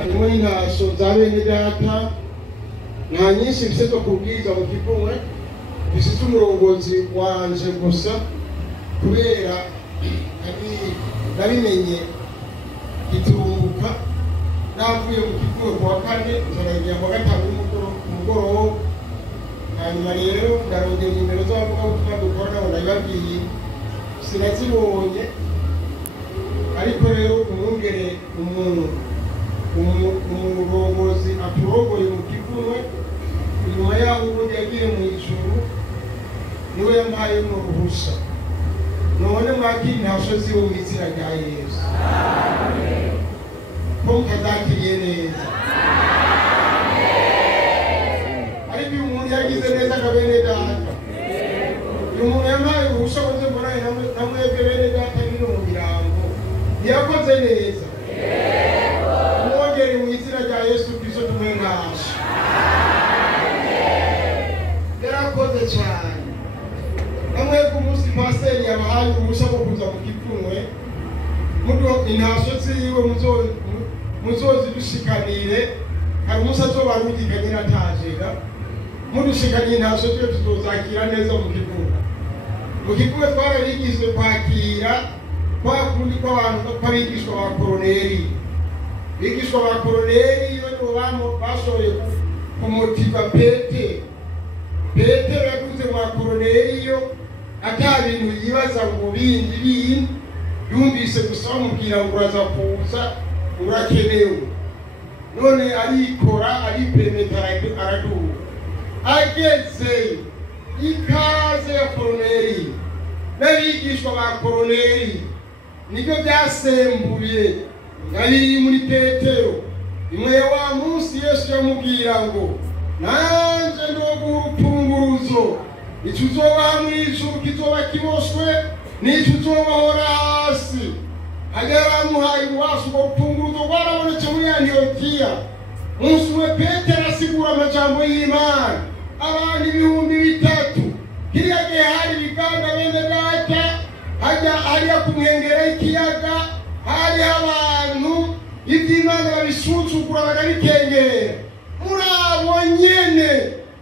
harimo intaso za bene data nta nyinshi mfise zo kubwiriza mu kivunywe, mfise umurongozi wanje gusa kubera nabimenye giturumbuka navuye mu kivunywe kuwa kane nzaragira kuwa gatanu umugoroba. Hanyuma rero ndarondera nimero z'abavugabutumwa dukora nabo ndabibabwiye sinazibonye, ariko rero umwungere umurongozi aturogoye mu kivunywe inyuma yaho ubundi yagiye mu ijuru niwe yampaye n'uruhusha. None mwakiri intasho ziwe mu izina rya Yesu, ko mukazakiriye neza. Ariko uyu muntu yagize neza nka bene data, uyu muntu yampaye uruhusha ngo nze mbonane na mwebwe bene data bino mu mirango, ntiyakoze neza. Mwongere mu izina rya Yesu Kristo tumwengashe. Yarakoze cyane. Namwe ku munsi pasiteri yabahaye uruhusha rwo kuza mu kivunywe, mudo intaso ziwe muzozidushikanire. Hari umunsi azobarungikanye natajega mudushikaniye intaso ziwe tuzozakira neza mu kivunywe. Mu kivunywe twarabigishwe kwakira kwa kundi kw'abantu kw'abigishwa ba koroneri. Bigishwa ba koroneri iyo nibo bashoboye kumutiva Petero yaguze mu koroneri yo ata bintu yibaza ngo bindi yumvise gusa bamubwira ngo uraza kuza urakenewe. None arikora aripemeta araduha. Ageze ikaze ya koroneri n'abigishwa ba koroneri nibyo byasembuye ngabiri muri Petero. Imwe wa munsi Yesu yamubwira ngo nanje ndoguha urufunguruzo, icyo uzoba mu ijuru kizoba kiboshwe n'icyo uzobahora hasi. Agaramuhaye ububasha ubwo rufunguruzo rwarabonetse muri Antiyokiya. Umunsi umwe Petero asigura amajambo y'Imana, abantu 3,000. Kiriya gihe hari ibiganda bene data, hariya ku nkengera y'ikiyaga hari abantu iby'Imana babisuzugura bakabikengera. Muri abo nyene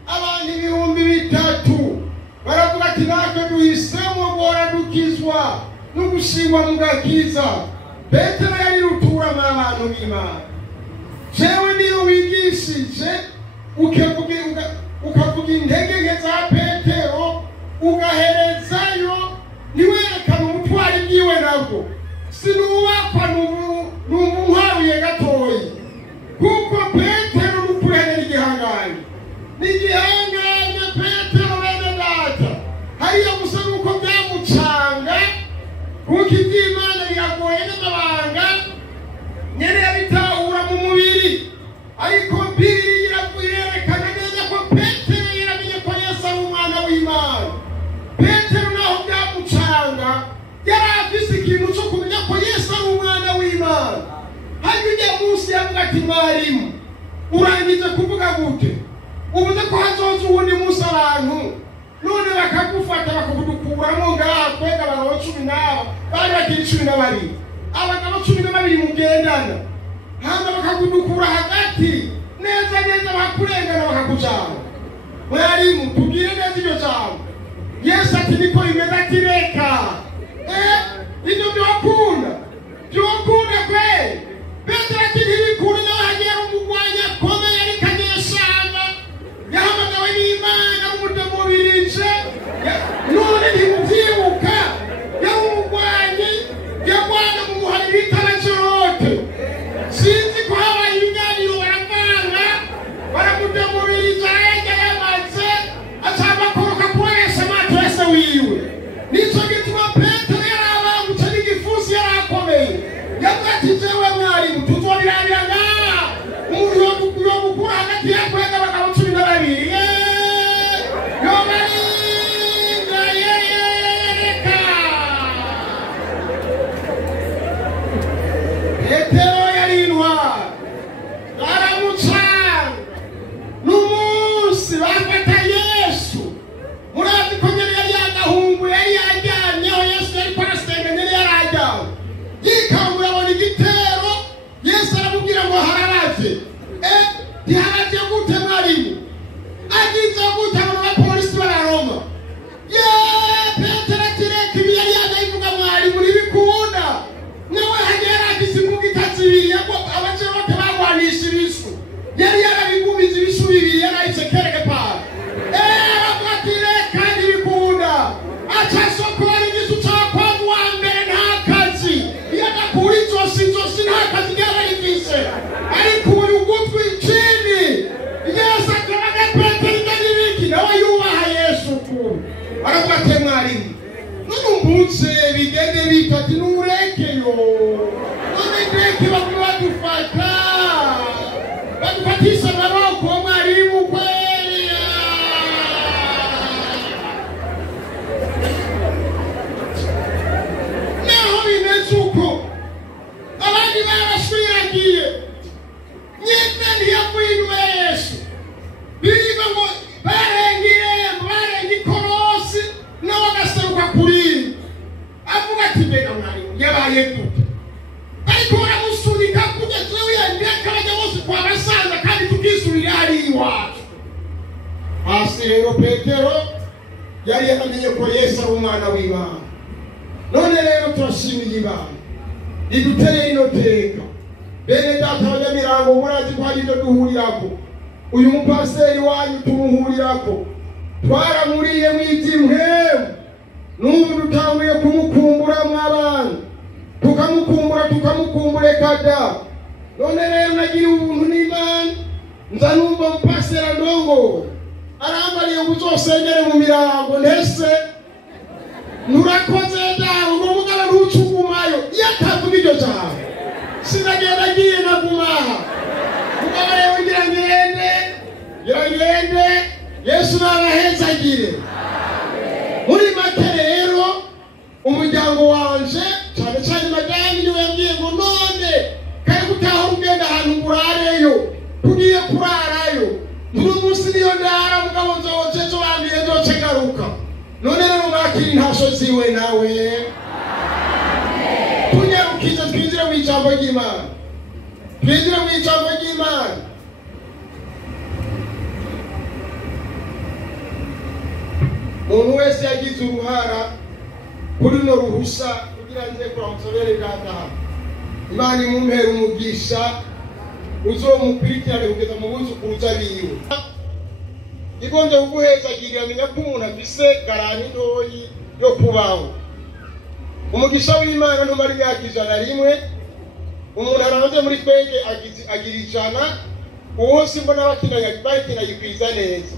abantu 3,000 baravuga ati natwe duhisemo guhora dukizwa no gushingwa mu gakiza. Petero yari rutura mu abantu b'Imana. Jewe niyo wigishije ukavuga intege nke za Petero ugaherezayo, niwerekana umutwari bwiwe nabwo sinuwakwa n'umuharuye gatoyi, kuko Petero n'ukuhenera igihanganye n'igihanganye. Petero bene data hariya gusa nuko byamucanga, kuko iby'Imana biragoye n'amabanga nyene yabitahura mu mubiri. Ariko Bibiliya irayerekana neza ko Petero yaramenye ko Yesu ari umwana w'Imana. Petero naho byamucanga yari afise ikintu cyo kumenya ko Yesu ari umwana w'Imana. Hanyuma munsi yavuga ati mwarimu urangije kuvuga gute? Ubuze ko hazoza uwundi munsi abantu none bakagufata bakakudukuramo ngaha kwega abantu 10 bari bakiri 12, abagabo 12 mugendana, hama bakakudukura hagati neza bakurengana bakakujana. Mwarimu tubwire neza ibyo cyane. Yesu ati niko imeze ati reka ibyo byokunda kwe. Petero ati ntibikunda nawe hagiye umugwanya akomeye ariko anesanga yahamagawe n'Imana umudamubirije. None ntimubyibuka yawumugwanyi yagwana mu muhari bita Pentecote. Sinzi ko habaye ibiganiro baravanga baramudamubirije yamaze acaba koroka kuwesha amato yose wiwe. Nico batisa amaboko mwarimu kweli. Naho bimeze uko abandi baraswiragiye nyine ntiyavuyinwe Yesu biriba ngo barenga ikorosi nawe agaseruka kuri avuga ati mbega mwarimu yabaye gute ariko baramusunika kugeza wiyandeka bajya bose kwa basaza kandi tukisubira ari iwacu. Hasi rero Petero yari yaramenye ko Yesu ari umwana w'Imana. None rero turashimira Imana iduteye ino teka. Bene data abanyamirango murazi ko hari ibyo duhurirako. Uyu mupasiteri wanyu tumuhurirako. Twaramuriye mw'iby'imhemu n'ubu dutanguye kumukumbura mw'abana. Tukamukumbure kada. None rero nagira ubuntu n'Imana nza numva umupasiteri ndongora arambariye uzosengere mu mirango ndetse nurakoze dawe ngo mugaba ntucugumayo yatavuga ibyo cyane sinagenda ngiye nagumaha mugaba rero ngira ngende Yesu narahezagire. Muri make rero umuryango wanje cyane cyane madame niwe yambwiye ngo none kari gutaha ugenda ahantu urareyo tugiye kurarayo muri munsi niyo ndara mugabo nzoje bambire nzoce garuka. None rero mwakiri ntasho ziwe nawe tunyarukiza twinjire mu ijambo ry'Imana. Umuntu wese yagize uruhara kuri no ruhusa kugira nze kuramutsobere gata Imana imumpera umugisha uzomukurikirane kugeza mu buzukuruza biwe. Igonje kuguhezagirira menya ko umuntu afise garanti ntoyi yo kubaho. Umugisha w'Imana ntumara imyaka 100. Umuntu aranze muri twege agira 100. Uwo simbona bakina yikwiza neza.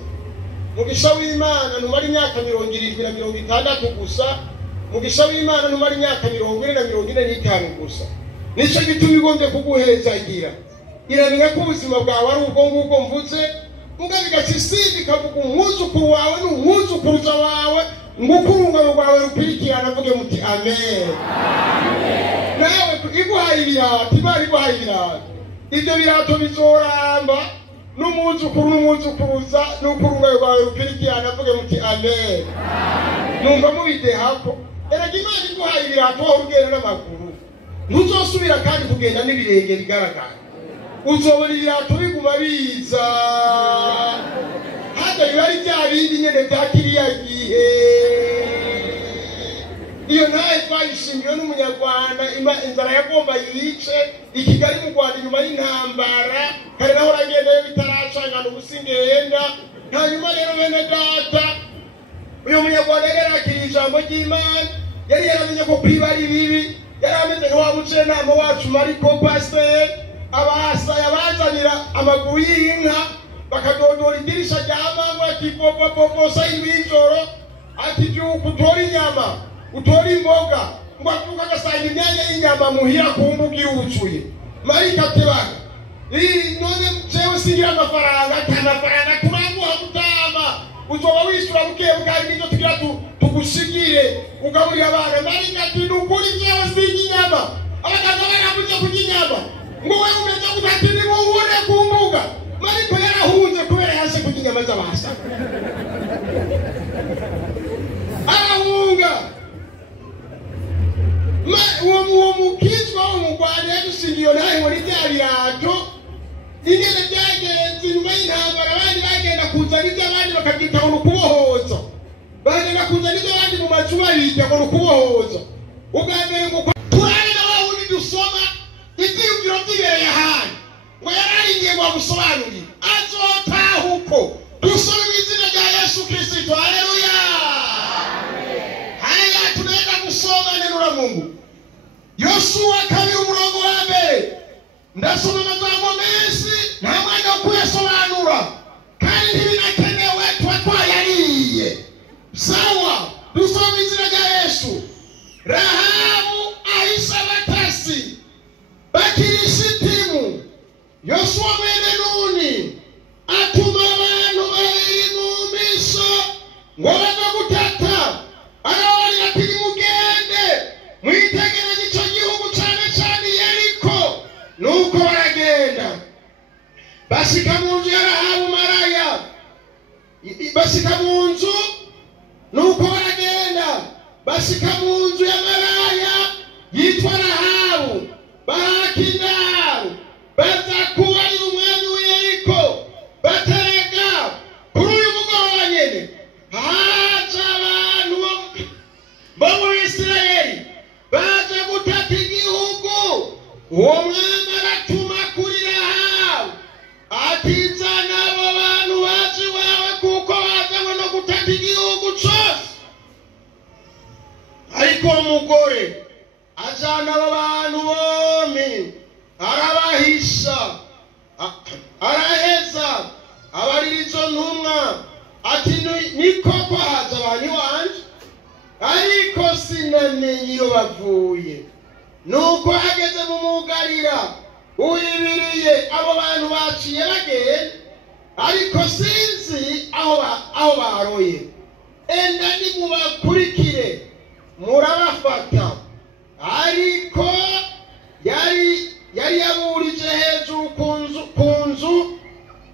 Umugisha w'Imana ntumara imyaka 70 na 60 gusa. Umugisha w'Imana ntumara imyaka 40 na 45 gusa. Nico gituma igonje kuguhezagira. Iramenya ko ubuzima bwawe ari ubwo ngubwo mvuze mugabiga kisindi kavuga umwuzukuru wawe n'umwuzukuruza wawe ngukurungano rwawe rukurikirana avuge muti amen. Nawe iguhaye ibirato Imana iguhaye ibirato ibyo birato bizoramba n'umwuzukuru n'umwuzukuruza n'ukurungano rwawe rukurikirana avuge muti amen. Numva mubidehako erega Imana iguhaye ibirato wowe ugenda n'amaguru ntuzosubira kandi kugenda n'ibirenge bigaragara. Uzobona ibirato biguma biza hata bibari bya bindi nyene byakiriya gihe. Iyo nawe twayishimiye n'umunyarwanda inzara yagomba yice ikigali mu Rwanda nyuma y'intambara kandi naho ragendayo bitaracangana ubusingenda. Hanyuma rero bene data uyu munyarwanda yari akiri ijambo ry'Imana yari yaramenye ko kwibari bibi yari ameze nka wa mucenama wacu Mariko Pasteur abasa yabazanira amaguru y'inka bakadodora idirisha rya mama ati popo sayibijoro ati byuko utora inyama utora imboga ngo atuka gasanga imyanya y'inyama muhira kumbugira ubucuye Marika tebaga none jewe singira amafaranga atanafaranga turamuha gutama uzoba wisura bukebu kandi nizo tugira tugushigire ugaburira abana. Marika ati nukuri jewe singinyama abaganga baravuze kuginyama ngo wewe umeze gutati nibo ubone kumbuga. Mariko yarahunze kubera yase kuginyama z'abasa arahunga uwo mukizwa w'umugwanda yadusingiye nawe muri bya birato ingene byagenze nyuma y'intambara abandi bagenda kuzana ibyo abandi bakabyita ngo nukubohoza bagenda kuzana ibyo abandi mu macuba bita ngo nukubohoza. Ubwa mbere ngo turane na wawe uri dusoma ibyiyumviro by'ibereye ahandi ngo yararingiye ngo amusobanurire azotahuko dusome mu izina rya Yesu Kristo. Haleluya. Haya tunaenda kusoma neno la Mungu Yoshua 2:1. Ndasoma amagambo menshi nta mwanya wo kuyasobanura kandi ntibinakenewe twayariye. Sawa, dusome mu izina rya Yesu. Rahabu ahisha batasi bakirishitimu Yoshua mwene Nuni atuma abantu babiri mu miso ngo baje gutata, arabarira ati nimugende mwitegereze icyo gihugu cyane cyane Yeriko. Nuko baragenda bashika mu nzu ya Rahabu maraya, bashika mu nzu. Nuko baragenda bashika mu nzu ya maraya yitwa Rahabu, barakindaro baza kuba ari umwami w'Yeriko. Baterega kuri uyu mugoroba nyene haza abantu bo mu Isirayeli baje gutata igihugu. Uwo mwami aratuma kuri Rahabu ati zana abo bantu baje iwawe kuko bazanywe no gutata igihugu cose. Ariko umugore ajana abo bantu bombi arabahisha, araheza abarira izo ntumwa ati niko haza abantu iwanje, ariko sinamenye iyo bavuye. Nuko ageze mu mugarira uyibiriye abo bantu baciye bagenda, ariko sinzi aho baroye. Enda nimubakurikire murabafata. Ariko yari yaburije hejuru ku nzu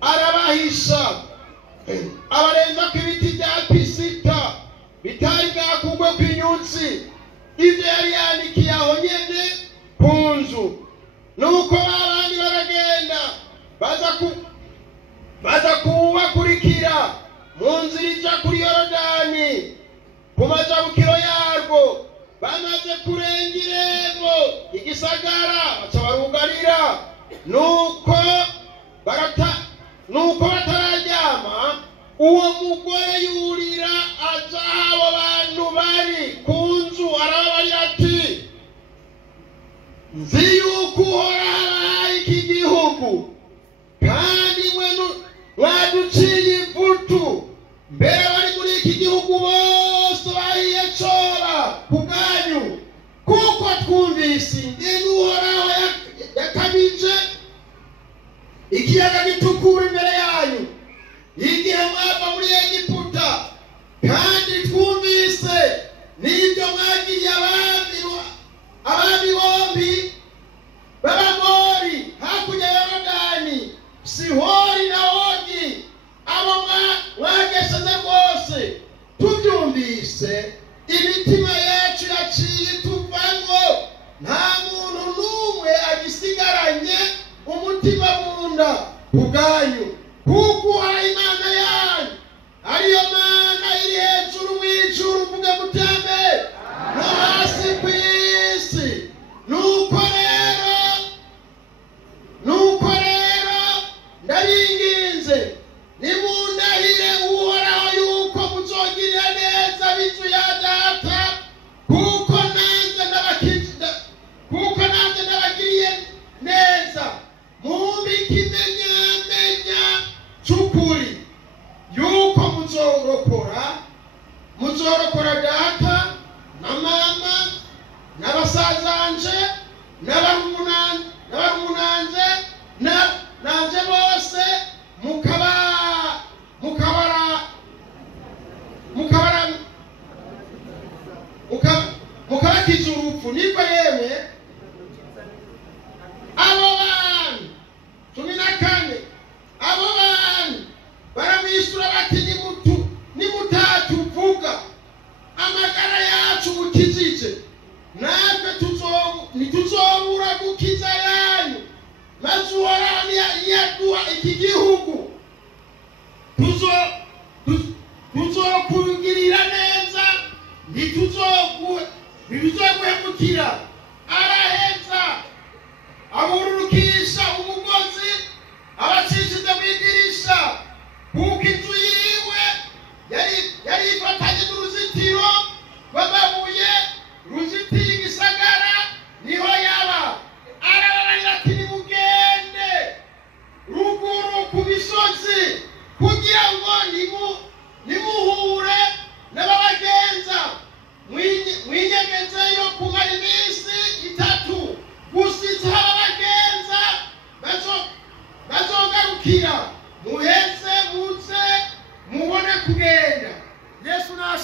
arabahisha, abarenza ku ibiti bya pisita bitari bwakugwe ku inyutsi. Ibyo yari yandikiye aho nyene ku nzu. Nuko abandi baragenda baza kubakurikira mu nzira ija kuri Yorodani ku majabukiro yarwo. Bamaze kurenga irembo igisagara baca barugarira. Nuko batararyama uwo mugore yurira aja abo bantu bari ku nzu arabarira ati nzi yuko uhoraho iki gihugu kandi mwe mwaduciye ivutu. Mbere bari muri iki gihugu bose bahiye cora ku bwanyu, kuko twumvise ingene uhoraho yakabije ikiyaga gitukura imbere yanyu igihe mwava muri Egiputa, kandi twumvise n'ibyo mwagiriye abami bombi b'Abamori hakurya ya Yorodani, Sihori na Ogi, abo mwageseze rwose. Tubyumvise imitima yacu yaciye tuvamo, nta muntu n'umwe agisigaranye umutima mu nda ku bwanyu, kuko ari Imana yanyu ariyo Mana iri hejuru mw'ijuru, mvuge mutembe no hasi ku isi. Nuko rero ndabinginze nimundahire uhoraho yuko muzogirira neza ab'inzu ya data, kuko nanjye ndabagiriye neza. Mumbe ikimenyamenya c'ukuri yuko muzorokora data na mama n'abasazanje n'abarumunanje nanje bose, mukabakiza urupfu. Niko yemwe abo bantu 14 abo bantu baramwisura bati nimutatuvuga amagara yacu mukizije, natwe ntituzobura gukiza yanyu, maze uhoraho niyaduha iki gihugu tuzokugirira neza, ntituzoguhemukira. Araheza abururukisha umugozi abacishije mu idirisha, kuko inzu yiwe yari ifatanye n'uruzitiro rw'amabuye ruzitiye igisagara, niho yaba. Arabarira ati nimugende ruguru ku misozi kugira ngo nimuhure n'ababagenza, mwinyegezeyo kumara iminsi 3 gusiza ababagenza bazogarukira. Muheze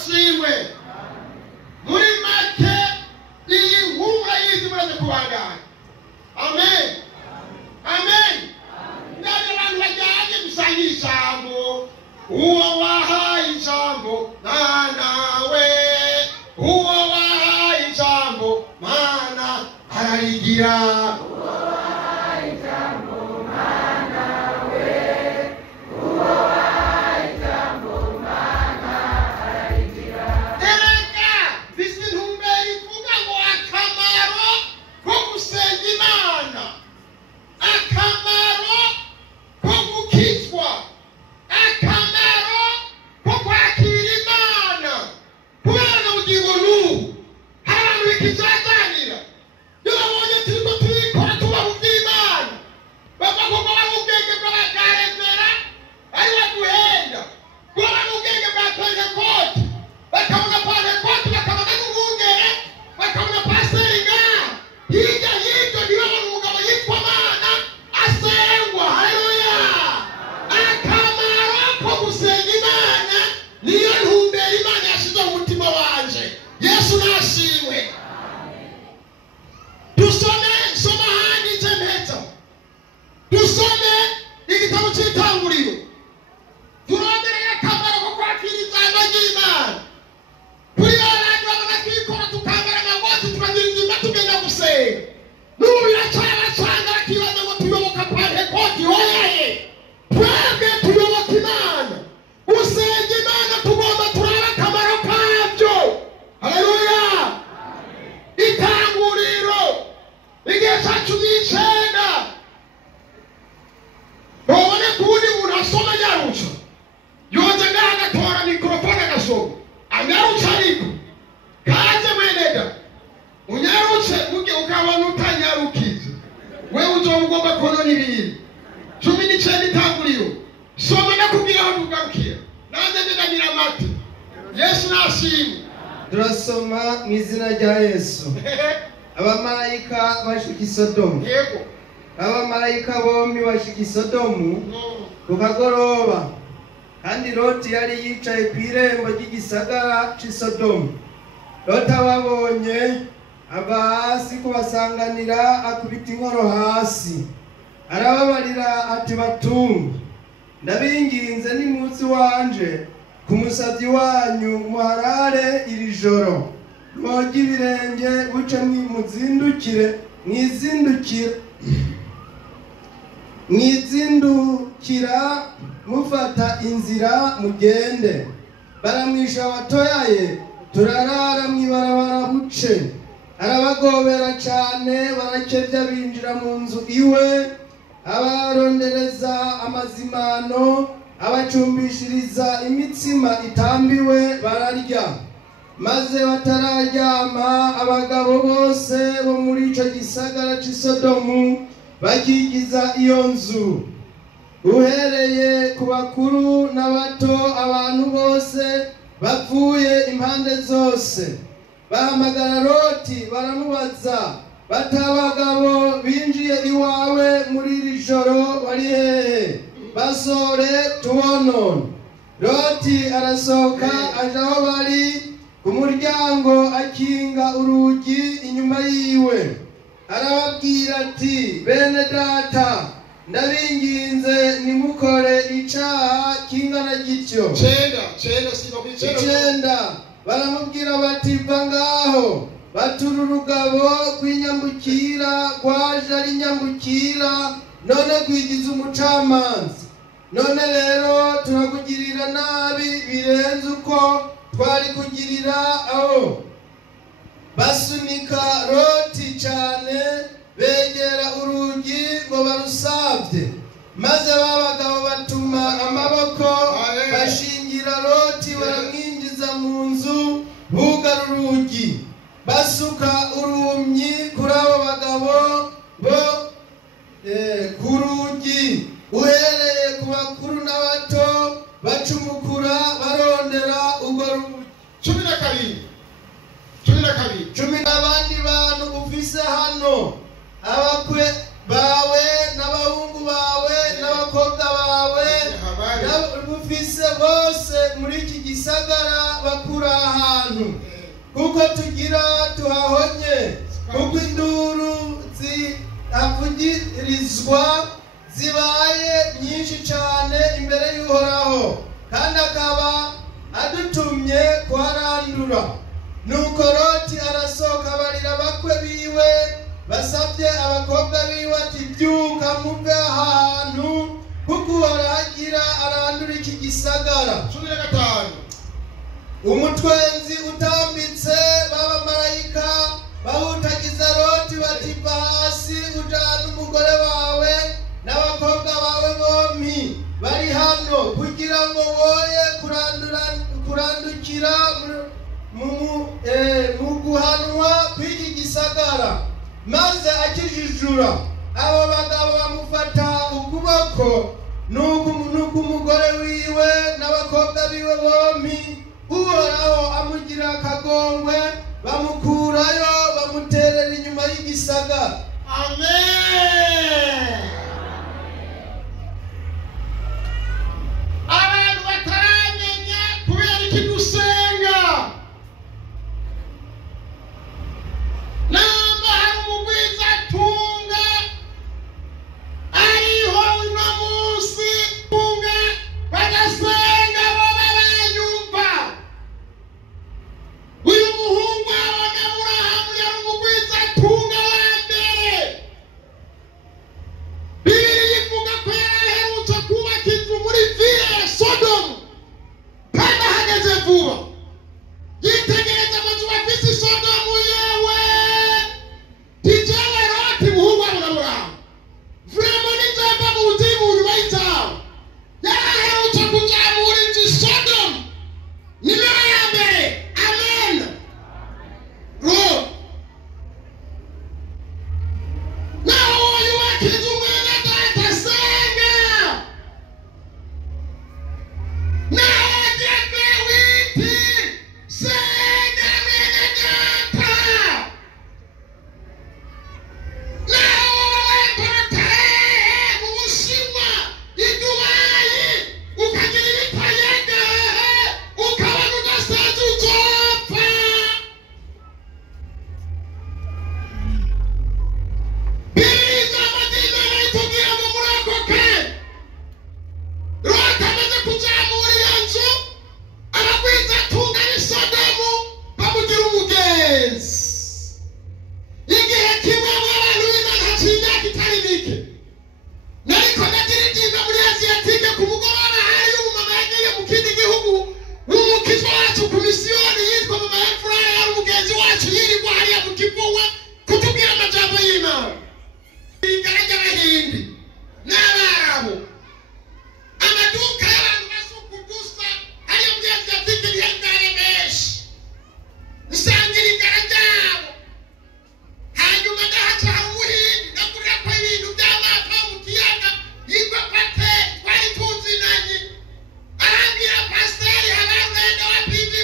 nashimwe. Muri make iyi nkura yizi muraze kubandanya. Amen. Amen. Ndaje abantu bajyanye gusangira ijambo. Uwo wahaye ijambo nawe. Uwo wahaye ijambo Mana ararigira. Uwo wahaye ijambo Mana we. Uwo wahaye ijambo Mana ararigira. Erega bisi ntumbere ivuga ngo akamaro ko gusenga Imana, akamaro ko gukizwa, akamaro ko kwakira Imana. Kubera ubugingo n'ubu hari abantu bikizaganira iyo babonye turiko turikora tuba mu by'Imana bava kuko bari mu bwenge bw'abagarevera ari baguhenda kuba bari mu bwenge bwa pentecote bakabona pentecote bakabona n'umwungere bakabona pasiteri ngaha hirya y'ibyo ntibabona umugabo yitwa Mana asengwa. Haleluya. Akamaro ko gusenga Imana niyo ntumbero Imana yashize mu mutima wanje. Yesu nashimwe. Dusome soma handitse neza. Dusome igitabo cy'Itanguriro. Turondere akamaro ko kwakira ijambo ry'Imana. Kuri abantu babona kwikora tukambara amagoti tukagira inzima tugenda gusenga. N'ubu biracyabacanga bakibaza ngo tuyoboka pentecote. Hoyaye twebwe tuyoboka Imana. Gusenga Imana tugomba turaba akamaro kabyo. Haleluya. Itanguriro igihe cya 19 babone kundi umuntu asoma nyaruca yoza ngaha agatora mikrofone agasoma anyaruca ariko kaze mweneda unyaruce muge ukabona utanyarukize wewe uzogomba konona ibintu 19 Itanguriro soma nakubwira aho tugarukira nanze ndamira amate. Yesu nashimwe. Turasoma mu izina rya Yesu. Abamarayika bashika i Sodomu. Yego. Abamarayika bombi bashika i Sodomu ku kagoroba, kandi Loti yari yicaye ku irembo ry'igisagara cy'i Sodomu. Loti ababonye ava hasi kubasanganira akubita inkoro hasi, arababarira ati batumva, ndabinginze nimunsi wanje ku musabyi wanyu muharare iri joro, mwoge ibirenge buce mwizindukira mufata inzira mugende. Baramwisha batoyaye turarara mwibarabara buce. Arabagobera cyane barakevya binjira mu nzu iwe, abarondereza amazimano, abacumbishiriza imitsima itambiwe bararya. Maze batararyama abagabo bose bo muri ico gisagara cy'i Sodomu bakigiza iyo nzu, uhereye ku bakuru n'abato, abantu bose bavuye impande zose. Bahamagara Loti baramubaza bati abagabo binjiye iwawe muri iri joro bari hehe? Basore tubonone. Loti arasohoka aja aho bari ku muryango akinga urugi inyuma yiwe. Arababwira ati bene data ndabinginze nimukore icaha kingana gityo. Icenda baramubwira bati va ngaho. Batura urugabo rw'inyambukira rwaje ari nyambukira, none rwigize umucamanza. None rero turakugirira nabi birenze uko twari kugirira aho. Basunika Loti cyane begera urugi ngo barusavye, maze babagabo batuma amaboko bashingira Loti baramwinjiza mu nzu bugara urugi. Basuka urumyi kuri abo bagabo bo ku rugi, uhereye ku bakuru n'abato bacumukura barondera urwo rugi. 12 n'abandi bantu ufise hano, abakwe bawe n'abahungu bawe n'abakobwa bawe ufise bose muri iki gisagara bakura ahantu kuko tugira tuhahonye kuko induru zihavugirizwa zibaye nyinshi cyane imbere y'Uhoraho kandi akaba adutumye kuharandura. Nuko Loti arasohoka abarira abakwe biwe basabye abakobwa biwe ati byuka muve ahantu kuko Uhoraho agira arandura iki gisagara. 15 Umutwenzi utambitse b'abamarayika bahutagiza Loti bati va hasi ujana umugore wawe n'abakobwa bawe bombi bari hano kugira ngo woye kurandukira mu guhanwa kw'iki gisagara. Maze akijijura abo bagabo bamufata ukuboko nuko umugore wiwe n'abakobwa biwe bombi Uhoraho amugira akagongwe bamukurayo bamuterera inyuma y'igisagara. Amen. Abantu bataramenya kubera iki dusenga. Namba hari umubwiza tunga ariho uno munsi tunga bagasenga baba bayumva. Uyu muhungu abona Aburahamu yari umubwiza tunga wa mbere. Bibiliya ivuga ko yaraherutse kubaka inzu muri vile ya Sodomu kandi ahageze vuba. Yitegereza amazu bafise i Sodomu yewe tijewe Loti muhungu wa Aburahamu. Vremo nijemba mu buzimu nyuma y'itawe. Yaraherutse kuzamura inzu i Sodomu. Nimero ya mbere. Amen. Lord. Naho wayubaka inzu mwene data senga. Naho wageze witi senga mwene data. Naho wapataye mu Bushinwa i Dubayi ukagira ibitayega ukabona udasaza uzopfa. Bibiliya amadini aritubwira ngo muri ako kanya Loti amaze kuzamura iyo nzu abagwiza tunga b'i Sodomu bamugira umugenzi. Igihe kimwe mu abantu b'Imana haciye imyaka itari mike nariko nagira ingingo muri Asiyatike ku mugoroba hari umumama yagiye mu kindi gihugu n'umukiza wacu ku misiyoni yitwa mama ya Furaya yari umugenzi wacu yirirwa hariya mukivunywe kutubwira amajambo y'Imana. Igaraga Abahindi n'Abarabu amaduka y'abantu basuka udusa hariyo muri Asiyatike ntiyangare menshi nsangira igara ryabo. Hanyuma ndahaca hari umuhindi ndagurira ko ibintu by'amato mu kiyaga yitwa Pate twari tuzinanye. Arambwira pasiteri harangenda wapindi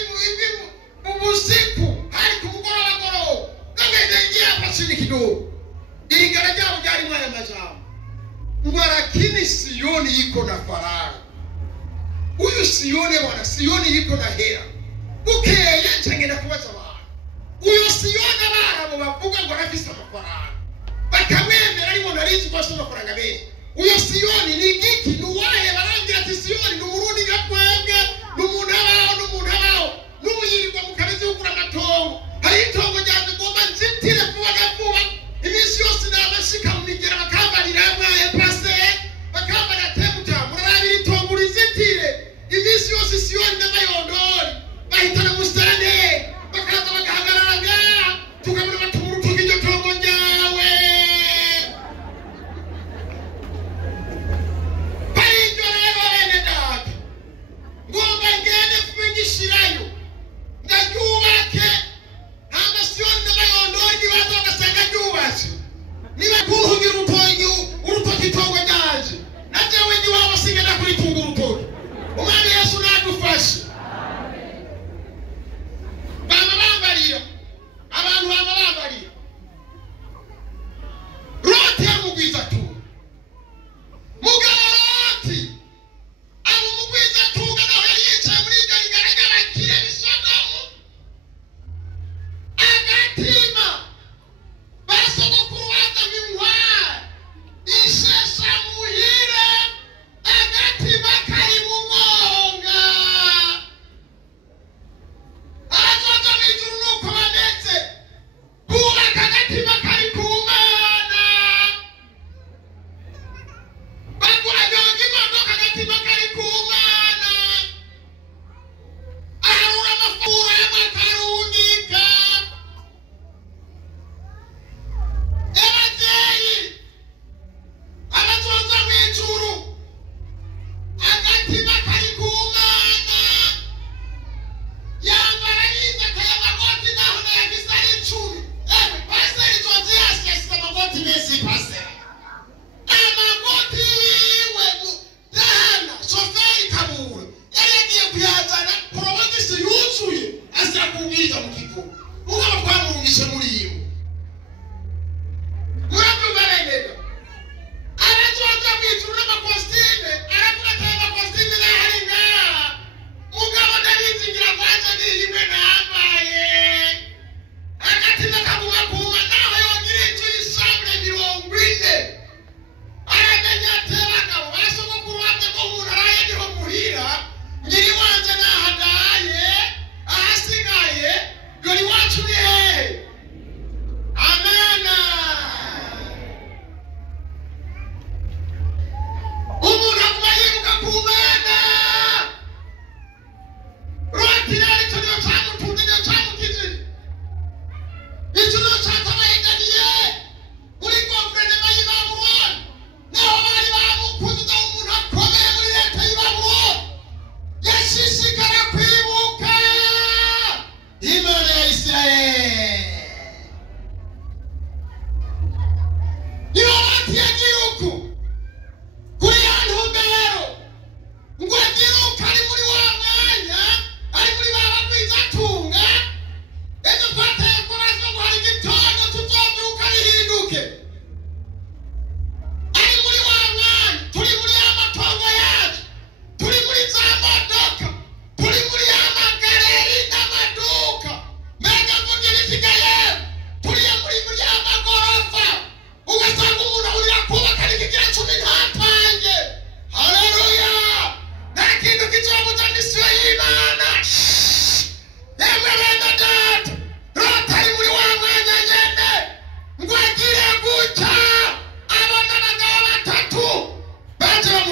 mu busiku hari ku mugoroba. Nagende ngiye apasini kidogo. Igara ryabo ryarimo aya majambo ngo lakini Sioni iko na faragha. Huyu Sioni bwana, Sioni iko na hera. Bukeye ncengenda kubaza abantu. Uyu Sioni Abarabu bavuga ngo arafise amafaranga bakamwemera ariko narizi ko afise amafaranga menshi. Uyu Sioni ni giki nuwahe barangira ati Sioni ni Umurundi gakwebwe n'umuntu abaho n'umuyirirwa mu kabezi ugura amatongo. Hari itongo ryanjye ngomba nzitire vuba na vuba. Iminsi yose nabashika mu migera bakambarira amaye pase bakambara tebuta murabira itongo rizitire. Iminsi yose Sioni n'amayondori bahitana musane bakaza bagahagarara tukabona baturutuka iryo tongo ryawe.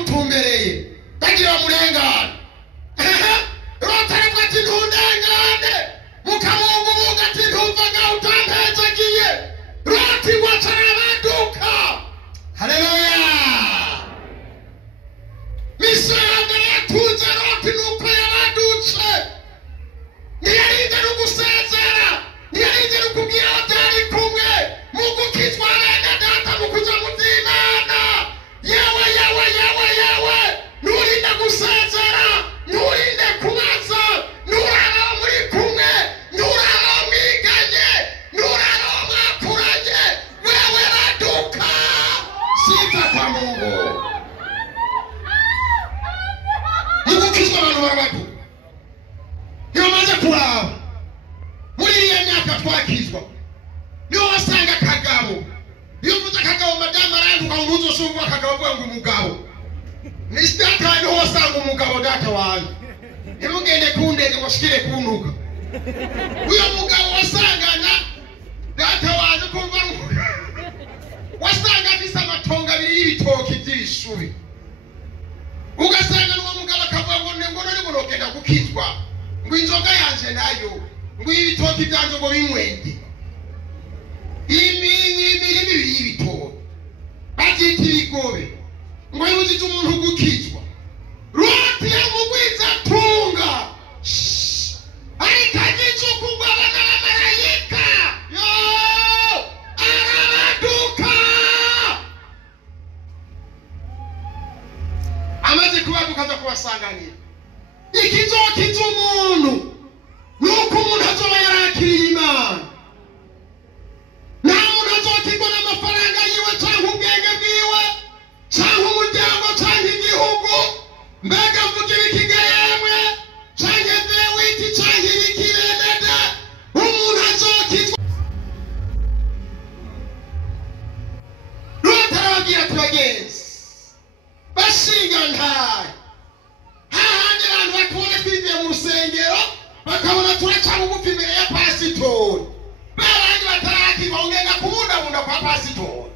bamutumbereye bagira bamurengana. Loti aravuga ati ntundengane, mukamungu mungu ati ntumvaga utampezagiye. Loti waca arabaduka. Haleluya. Misa ya mbere yatunze Loti nuko yabadutse. Ntiyarinze no gusezera, ntiyarinze no kubwira abatari kumwe mu gukizwa bene data mu kuja mu by'Imana. Yewe nturinde gusezera, nturinde kubaza, nturara muri kumwe, nturara mwiganye, nturara mwakuranye, wewe raduka. Sita kwa Mungu. Mugukizwa abantu barabadu. Iyo maze kuraba muri iyo myaka twakizwa, niyo wasanga akagabo. Iyo uvuze akagabo madamu aranduka ngo uzosumva akagabo avuga ngo umugabo. Ni data niho wasanga umugabo data wanjye. Ntimugende ku ndege ngo shikire kuntuka. Uyo mugabo wasangana data wanjye kumva wasanga afise amatongo abiri y'ibitoki by'ibishubi. Ugasanga n'uwo mugabo akavuga ngo none murogenda gukizwa. Ngo inzoga yanje nayo, ngo ibitoki byanje ngo bimwende. Imirimo y'ibitoki babyita ibigobe. Ngo yuzije umuntu gukizwa. Loti yamugwiza tunga. Ariko agicukugwa abana b'amarayika. Arabaduka. Amaze kubaduka aza kubasanganira. Ikizokiza umuntu nuko umuntu azoba yarakiriye Imana. Nta muntu azokirwa n'amafaranga yiwe cyangwa ubwenge bwiwe cyangwa umuryango cyangwa igihugu. Mbega mvuga ibikiga yemwe cyangwa ibewiti cyangwa ibikirenede. Umuntu azokirwa. Loti arababwira ati bagenzi bashinga ntayo. Hahandi abantu bakubona twinjiye mu rusengero bakabona turaca bugufi imbere ya pasitori. Babandi batarakirwa ungenda kubundabunda kwa pasitori.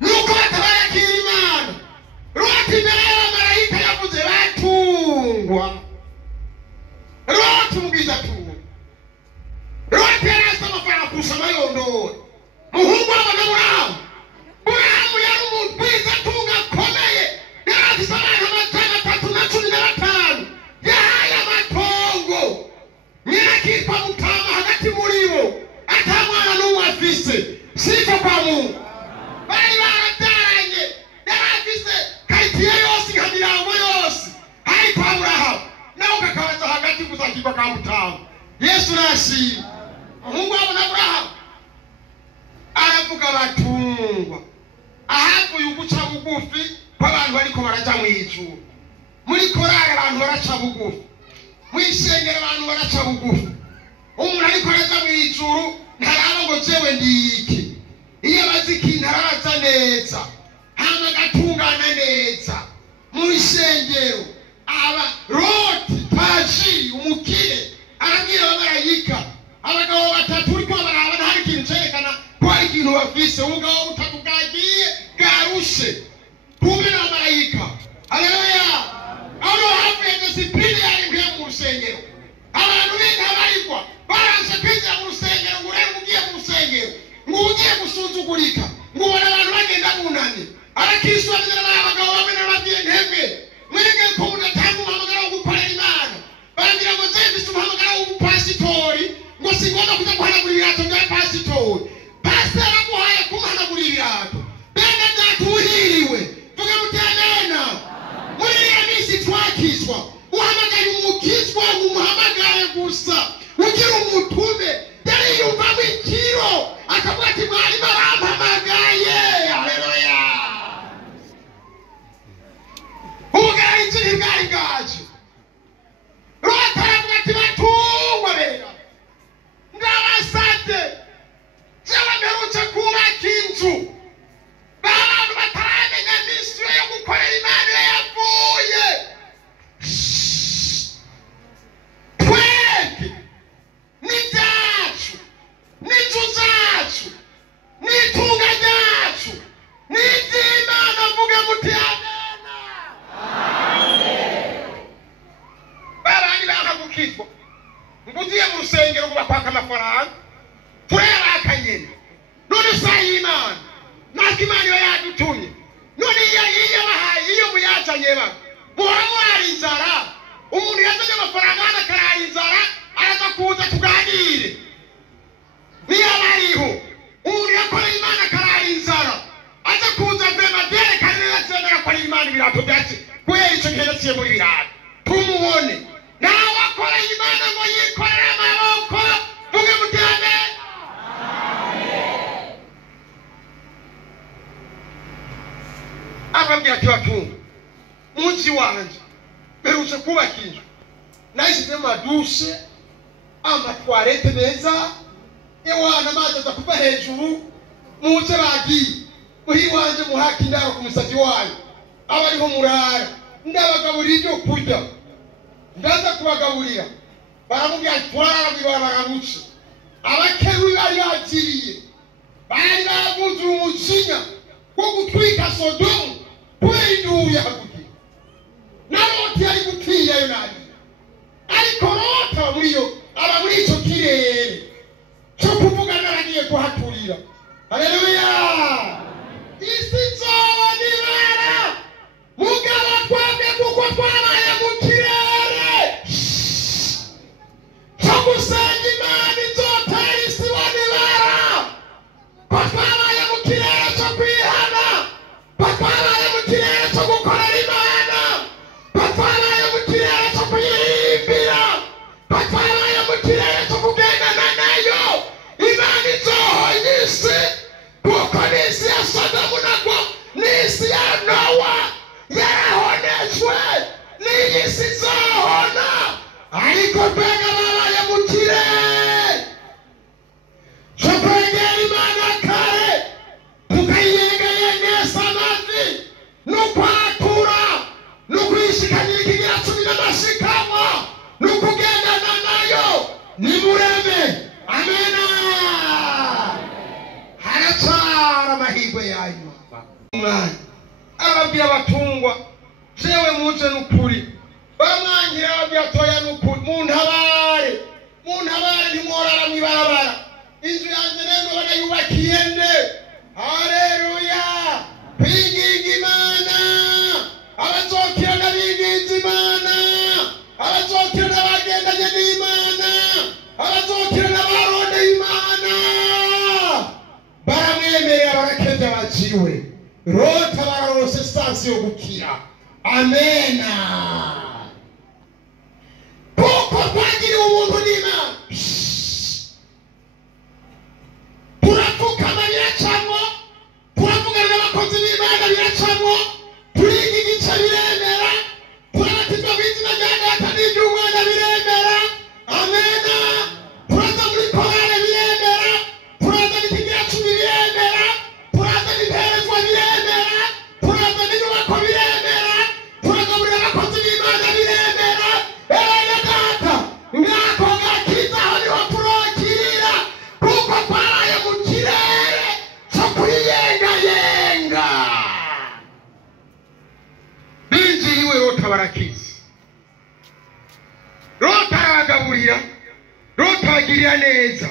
Nuko batarakira Imana. Loti imbere y'abamarayika yavuze batungwa. Loti mubwiza tunga. Loti yarasa amafaranga kurusha amayondori. Muhungu wabo na Burahamu. Burahamu yari umubwiza tunga akomeye. Yari afise abantu 315. Yahaye amatongo. Nyirakitwa Mutama hagati muri bo. Atamwana n'umwe afise. Sifa kwa Mungu. Bari barataranye. Yari afise karitiye yose nka mirango yose. Hari kwa Burahamu. Nawe ukakabaza hagati kuzakirwa kwa Mutama. Yesu nashimye. Umuhungu wabo na Burahamu aravuga batungwa. Ahavuye uguca bugufi kw'abantu bariko baraja mu ijuru. Muri korali abantu baraca bugufi. Mwishengera abantu baraca bugufi. Umuntu ariko araja mu ijuru ntaraba ngo jewe ndiki. Iyo abazi ikintu arabaza neza. Hama agatungana neza. Mwishengero aba Loti paji umukire arabwira abamarayika. Abagabo batatu uriko barabana hari ikintu cerekana ko hari ikintu bafise. Umugabo utakugagiye garushe. Kumbe n'abamarayika. Haleluya. Aho havuye disipline y'imwe mu rusengero. Abantu benshi abarikwa baranse kwinjira mu rusengero ngo rero ugiye mu rusengero ngo ugiye gusuzugurika ngo ubona abantu bagenda bunani. Arakiswa n'abana b'abagabo bamwe n'ababyeyi ntebe. Mwege ko mudatanga umuhamagaro wo gukorera Imana. Baragira ngo zefise umuhamagaro w'ubupasitori ngo singomba kuja guhanagura ibirato bya pasitori. Pastor aguhaye kumuhanagura ibirato. Bene datuhiriwe. Vuga mutanena. Muri ya misi twakizwa. Uhamagaye umukizwa umuhamagaye gusa. Ugira umutume. Yari yumva w'ikiro. Akavuga ati mwarimu arampamagaye. Haleluya. Ubugari inzira bwari bwaje. Loti aravuga ati batungwa bera. Ndabasate. Jewe mperutse kubaka inzu. Abantu bataramenya misiyo yo gukorera Imana yavuye. gukizwa ngo ugiye mu rusengero ngo bakwaka amafaranga tureba akanyene none saa y'Imana natwe Imana iba yadutumye none iyo bahaye iyo muyazanye ba muhora ari inzara umuntu yazanye amafaranga hano akarara inzara araza kuza tuganire niyo bariho umuntu yakoreye Imana akarara inzara aza kuza vema byerekana yazemera ko ari Imana ibirato byacu kubera icyo gihe yaciye muri birato tumubone nawe akoreye Imana ngo yikorere amaboko vuge muti amen. Ababwira ati batunga munsi wanje berutse kubaka inzu nashyize amadushe amatwarete meza ewana amazi aza kuva hejuru muze bagiye muhi wanje muhaka indaro ku musatsi wayo aba ariho murara ndabagaburira ibyo kurya ndaza kubagaburira baramubwira ati turara baramuce abakerubi bari bagiriye bari baguze umujinya wo gutwika Sodomu kubera indubu yahaguye na Loti yari gutiyayo nabi ariko Loti aba muri icyo kirere cyo kuvuga naragiye kuhaturira. Haleluya. Isi nzoba nibara mugabo twabwe kuko twabaye mu kirere cyo gusenga Imana inzotera isi wanibara ko twabaye mu kirere cyo kwihana ko twabaye mu kirere cyo gukorera Imana ko twabaye mu kirere cyo kuyirimbira ko twabaye mu kirere cyo kugendana nayo Imana izohoye isi kuko n'isi ya Sodomu nagwo n'isi ya Nowa yarahoneshwe n'iyi si izohona ariko twebwe babaye mu kirere cyo kwegera Imana kare tukayiyegayegesa amavi n'ukwatura n'ukwishikanyira ikigira cumi n'amashikama n'ukugendana nayo nimureme. Amena. Haracara amahirwe yanyu umwana ababwira abatungwa jewe muze n'ukuri bamwangira ababwira atoya n'ukuri muntabare ntimworara mwibarabara inzu yanjye rero barayubakiye nde. Haleluya. Kwinginga Imana abazokira n'abiginze Imana abazokira n'abagendanye n'Imana abazokira n'abarondeye Imana baramwemerera barakeza baciwe Loti bararose sansi yo gukira. Amena. Kuko twagiriye ubuntu n'Imana turapfukama biracamo turavugana n'abakozi b'Imana biracamo turiga igice biremera turabatizwa mu izina rya Data n'iry'Umwana biremera. Amena. Turaza muri korale biremera turaza n'ikigira cumi biremera turaza n'imperezwa biremera turaza n'inyubako biremera turagaburira abakozi b'Imana biremera. Bene Data ngako gakiza aho niho turokirira kuko twaraye mu kirere cyo kuyiyengayenga. Binjiriwe Loti barakiza Loti arabagaburira Loti abagirira neza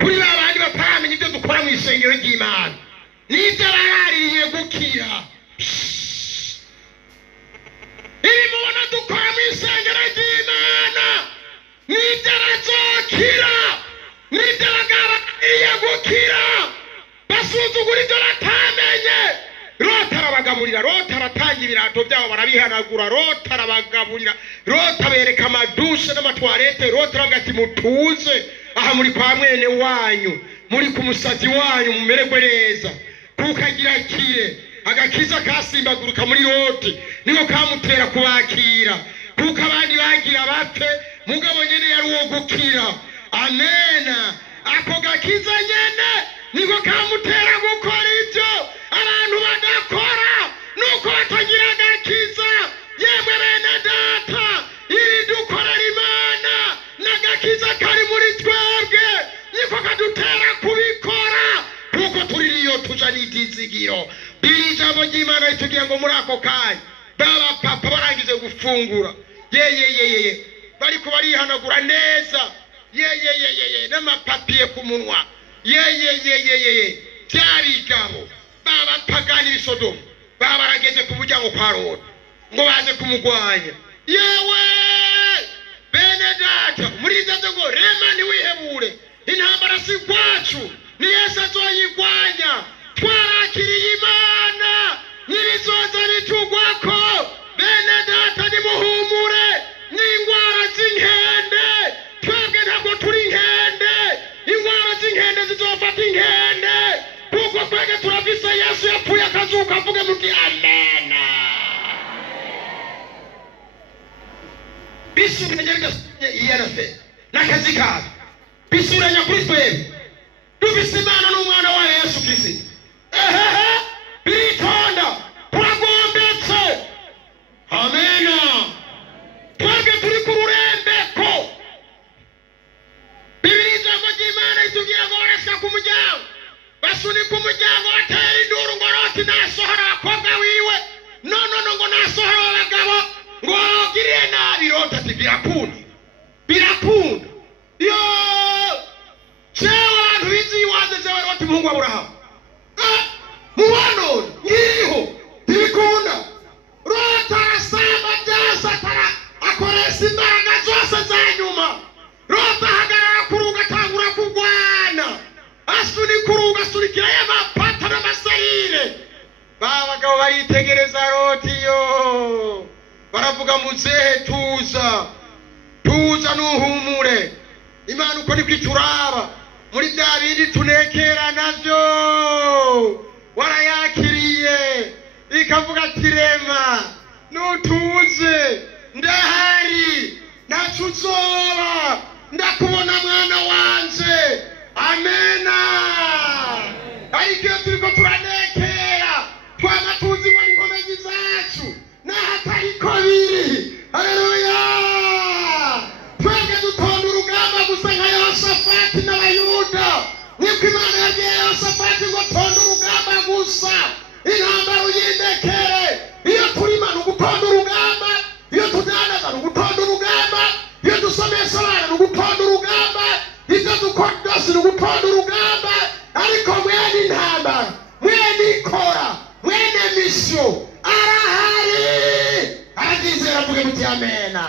kuri babandi bataramenya ibyo dukora mu isengero ry'Imana n'ibyo baraririye gukira. Ibi mubona dukora mu isengero ry'Imana n'ibyo bazokira n'ibyo bagaragariye gukira basuzugura ibyo batamenye. Loti arabagaburira Loti aratanga ibirato byabo barabihanagura Loti arabagaburira Loti abereka amadushe n'amatwarete Loti aravuga ati mutuze aha muri kwa mwene wanyu muri ku musazi wanyu mumererwe neza kukagira kire agakiza kasimbaguruka muri Loti niko kamutera kubakira kuko abandi bagira bate mugabo nyene yari uwo gukira. Amena. Ako gakiza nyene niko kamutera gukora ibyo abantu badakora nuko batagira agakiza. Yemwe bene Data iri dukorera Imana n'agakiza kari muri twebwe niko kadutera kubikora kuko tuririyo tuja n'itizigiro. Ijambo ry'Imana ritugira ngo muri ako kanya baba papa barangize gufungura yeye bariko barihanagura neza ye n'amapapiye ku munwa ye byarigabo babapagana ibisodomu babarageze ku muryango kwa Roma ngo baze kumugwanya yewe bene data muri izo ngo rema ni wihebure intambara si kwacu ni Yesu azoyigwanya twarakiriye Imana n'ibizoza bitugwako bene data ni muhumure n'ingwara z'inkende twebwe ntabwo turi inkende ingwara z'inkende zizofata inkende kuko twebwe turafise Yesu yapfuye akazuka avuge muti amena bisuranya iyarafe n'akazi kawe bisuranya kuri twebwe dufise Imana n'umwana wa Yesu Kristo biritonda turagombetse amena twebwe turi ku rurembeko Bibiliya ijambo ry'Imana itubwira ngo barashika ku muryango basunika umuryango batera induru ngo Loti nasohora abakobwa wiwe no ngo nasohora abagabo ngo girire nabi Loti ati birakunda yo cewa abantu bizi iwaze zewe Loti muhungu wa Aburahamu mubano ngiriho ntibikunda Loti arasamba byose akoresha imbaraga zose za nyuma Loti ahagarara kuruga atangura kurwana asunikira y'amapata n'amasayire babagabo baritegereza Loti yo baravuga muzehe tuza nuhumure Imana uko niko ituraba muri bya bindi tunekera navyo warayakiriye ikavuga ati rema nutuze ndahari nacuzoba ndakubona mwana wanje amena ariko turiko turanekera twama tuzi ngo inkomezi zacu nahatariko biri haleluya twebwe dutonda urugamba gusa nka Yehosafati n'Abayuda niko Imana yagiye Yehosafati ngo tonda urugamba gusa intambara uyindekere iyo turi Imana ugutonda urugamba iyo tudandaza ugutonda urugamba iyo dusomesha abana ugutonda urugamba ibyo dukora byose ugutonda urugamba ariko mwene intambara mwene ikora mwene misyo arahari aragizera mvuge muti amena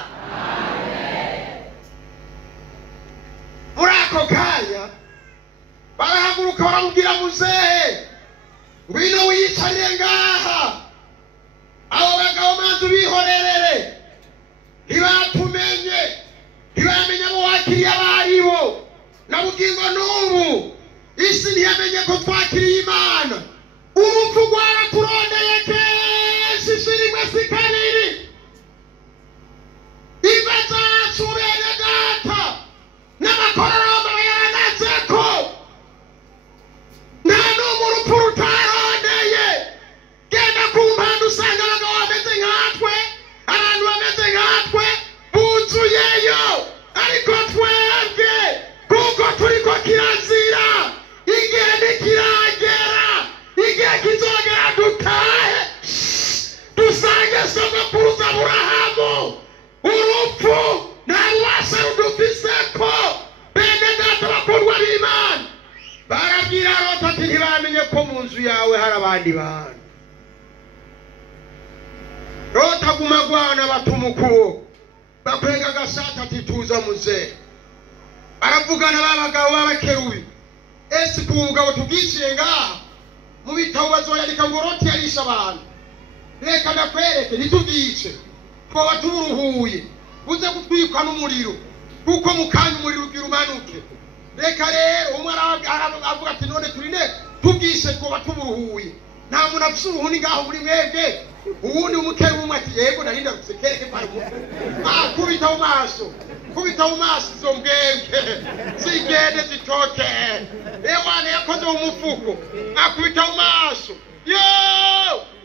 muri ako kanya barahaguruka baramubwira muzehe ngwino wiyicarire ngaha abo bagabo manzu bihorerere ntibatumenye ntibamenye abo wakiriye abaribo na bugingo n'ubu isi ntiyamenye ko twakiriye Imana urupfu rwaraturondeye kenshi rimwe si kabiri imva zacu bene data n'amakororomba bayaranazeko nta n'umwe urupfu rutarondeye genda ku mpande usanga abagabo bameze nkatwe abantu bameze nkatwe buzuyeyo ariko twebwe kuko turiko kirazira igihe ntikiragera igihe kizogera dutahe dusange sogokuruza Aburahamu urupfu nta bubasha rudufiseko bene data bakundwa b'Imana barabwira Loti ati ntibamenye ko mu nzu yawe hari abandi bantu Loti aguma agwana batuma ukuboko bakwega agashati ati tuza muzehe baravugana babagabo b'abakerubi ese ku mugabo tubwiciye ngaha mu bitabo bazoyandika ngo Loti yarisha abantu reka ndakwereke ntitubyice twoba tuburuhuye buze gutwikwa n'umuriro kuko mukanya umuriro ugira umanuke reka rero umwe aravuga ati none turine tubwishe twoba tuburuhuye nta muntu afise uruhuni ngaho muri mwebwe uwundi umukeri umwe ati yego narinda gusekereke pari kubita mu maso izo mbwebwe zigende zitoke ewana yakoze umufuko akubita mu maso yo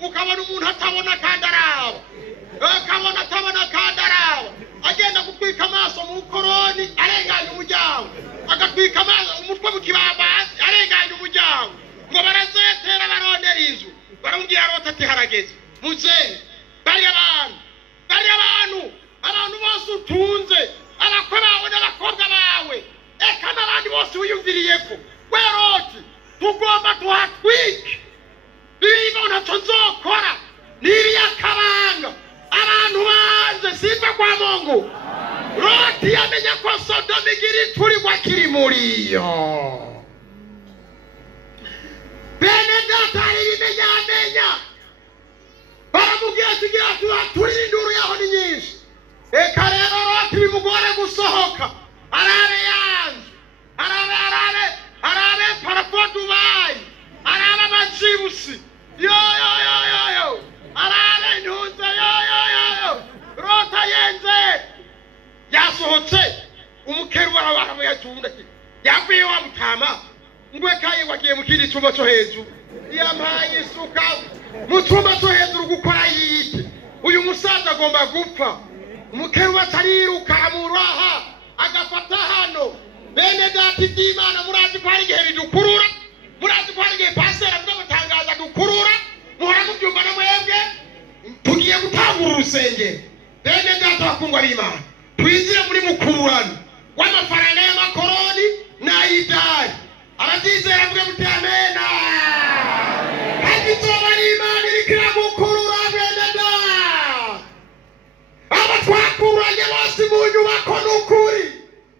ukabona umuntu atabona kandi araba agenda gutwika amaso mu koroni arenganya umuryango agatwika amaso umutwe mu kibambazi arenganya umuryango ngo barazetera barondera inzu baramubwira Loti ati harageze muzehe bari abantu bose utunze sifa kwa Mungu. Loti yamenya ko Sodoma igiri turi kwa kiri muriyo. Bene data imenya baramubwira tugira turi induru yaho ni nyinshi. Eka rero Loti bimugore gusohoka arabe yanzu arabe parafo Dubai arabe amajibusi yo arabe ntunze yo Rota yenze yasohotse umukeru barabara yatunda ki yavuye wa mutama ngwe kaye wagiye mukiri cyumba cyo hejuru yampaye isuka mu cyumba cyo hejuru gukora yiki uyu musaza agomba gupfa umukeru batariruka amuraha agafata hano bene dati d'Imana murazi ko hari igihe bidukurura murazi ko hari igihe pastor avuga gutangaza dukurura muhora mubyumva na mwebwe tugiye gutangura urusengero bene data bakundwa b'Imana twinjire muri mukururano w'amafaranga y'amakoroni n'ayidari abatizera avuga muti amena kandi tuba Imana irikira gukurura bene data aba twakuranye bose mu nyubako n'ukuri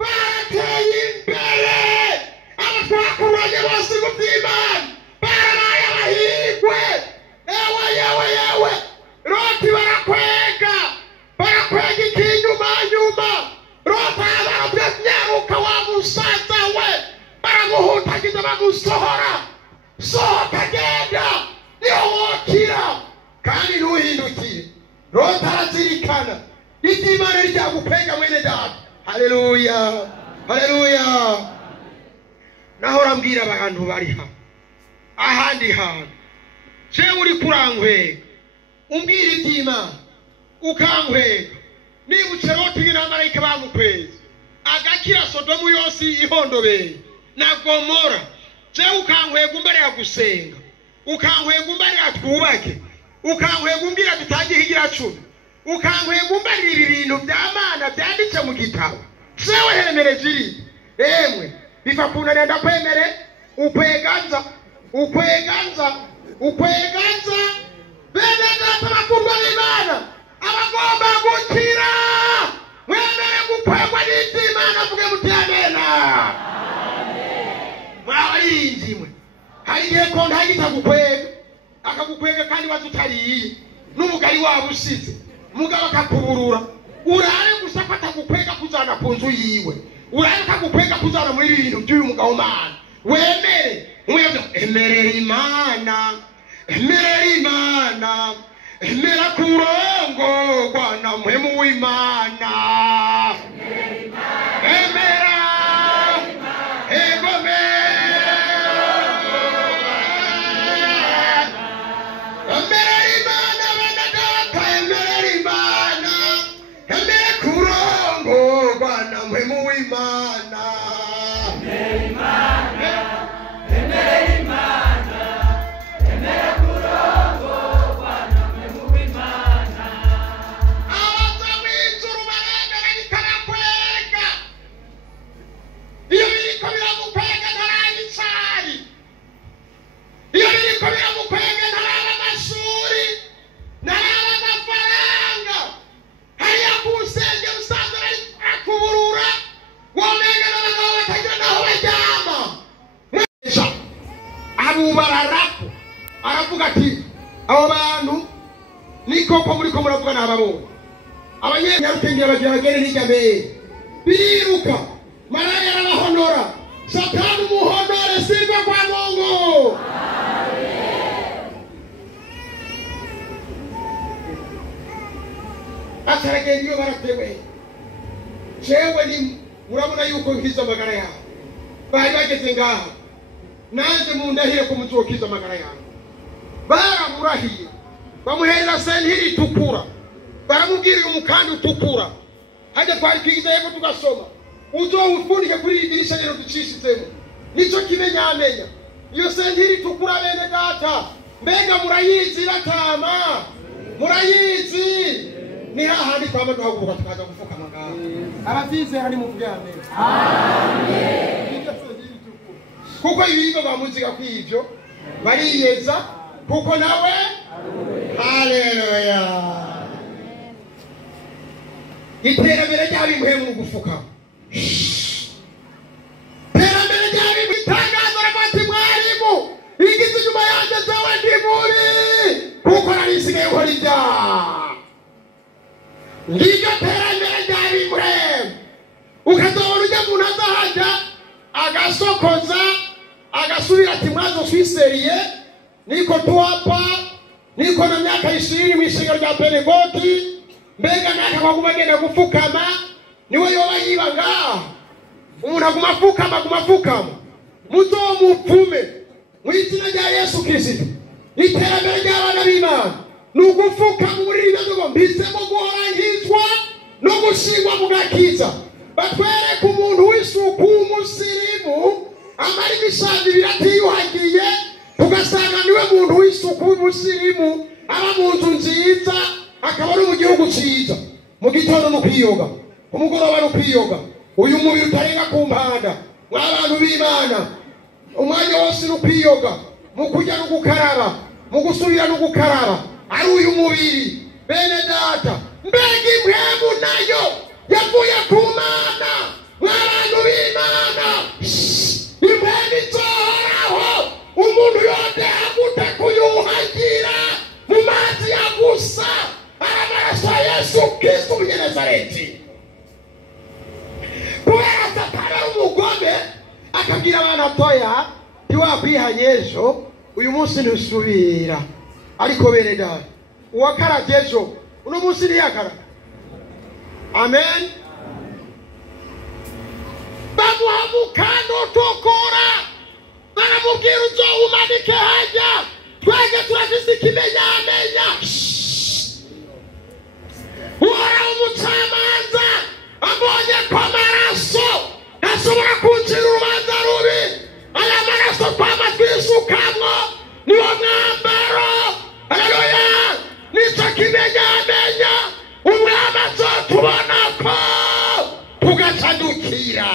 barateye imbere aba twakuranye bose mu by'Imana barabaye abahigwe yewe Loti barakwega ikinyuma Loti barabyanyaruka wa musaza we baramuhutagiza bamusohora sohoka genda niho wokira kandi ntuhindukire Loti arazirikana iby'Imana ryagupega mwene data. Haleluya naho rambwira abantu bari ahandi hantu je uri kurankwega umbwira iby'Imana ukankwega nibutse Loti n'amarayika bamukweza agakira Sodoma yose ihondobeye na Gomora je ukankwega umbere ya gusenga ukankwega umbere ya twubake ukankwega umbwira tutagiye higira 10 ukankwega umbere ibi bintu by'Imana byanditse mu gitabo sewe hemere ziri emwe bifa kuna nenda kwemere ukweganza bene data bakundwa b'Imana abagomba gukira mwemere gukwegwa n'Imana vuge muti amena mwabarinzimwe hari igihe ko ntagita gukwega akagukwega kandi watutariye n'umugari wabo usize mugabo akakuburura urare gusa ko atagukwega kuzana ku nzu yiwe urare akagukwega kuzana muri ibintu by'uyu mugabo Mana wemere emerera Imana emera kurongorwa na mpwemu w'Imana emera aravuga ati abo bantu nikoko muri ko muravuga n'ababo abanyarukengera bagira bagere n'ijyame biruka maraya arabahonora Satani muhonore sifa kwa Mungu ataragendiwe baratewe jewe ni murabona yuko nkiza magara yawe bari bageze ngaha nanje mu ndahire ko muzokiza magara yawe baramurahiye bamuherera sentiri tukura baramubwira umukandi utukura hajya twari kwigiza yego tugasoma uzowufundike kuri idirisha rero ducishizemo nico kimenya amenya iyo sentiri tukura bene data mbega murayizi batama murayizi ni hahandi kwama duhaguruka tukaza gufuka amagara abatize hari mu bwame amen kuko ibigo bamuziga kwivyo bariyeza kuko nawe haleluya iterambere ry'abimwe mu gufuka iterambere ry'abimwe itangazo rafati mwarimu igize inyuma yanjye zawe ndi muri kuko narisigaye ukora ibyaha ngiryo terambere ry'abimwe ukazabona ujya muntu azahaja agasokoza agasubira ati mwazo swiseriye niko tuwapa niko na myaka 20 mwishinga rya pentecote mbega nakaguma agenda gufukama niwe yoba yibanga umuntu aguma muzomupfume mu izina rya Yesu Kristo iterambere ry'abana b'Imana nugufukama muri ibibazo ngo mpisemo guhorangizwa no gushingwa mu gakiza batwereka umuntu w'isuku w'umusirimu amara ibishaje biratiyuhagiye tugasanga niwe muntu w'isuku w'umusirimu aba mu nzu nziza akaba ari mu gihugu cyiza mu gitondo no kwiyoga umugoroba no kwiyoga uyu mubiri utarenga ku mpanda mw'abantu b'Imana umwanya wose no kwiyoga mu kujya no gukaraba mu gusubira no gukaraba ari uyu mubiri bene data mbega impwemu nayo yavuye ku Mana mw'abantu b'Imana impwemu izohoraho umuntu yote agute kuyuhagira mu mazi yagusa amaraso ya Yesu Kristo w'Inazareti kubera Satani umugome akagira abana atoya ntiwakwihanye ejo uyu munsi ntusubira ariko bene data uwakaraje ejo uno munsi ntiyakara amen bamuhamukano tokora baramubwira uzohumanike hajya twege turafise ikimenyamenya uhora umucamanza ambonye ko amaraso ashobora kuncira urubanza rubi aya maraso twama twisukamwo niwo mwambaro haleluya nico kimenyamenya umwami azotubonako tugacadukira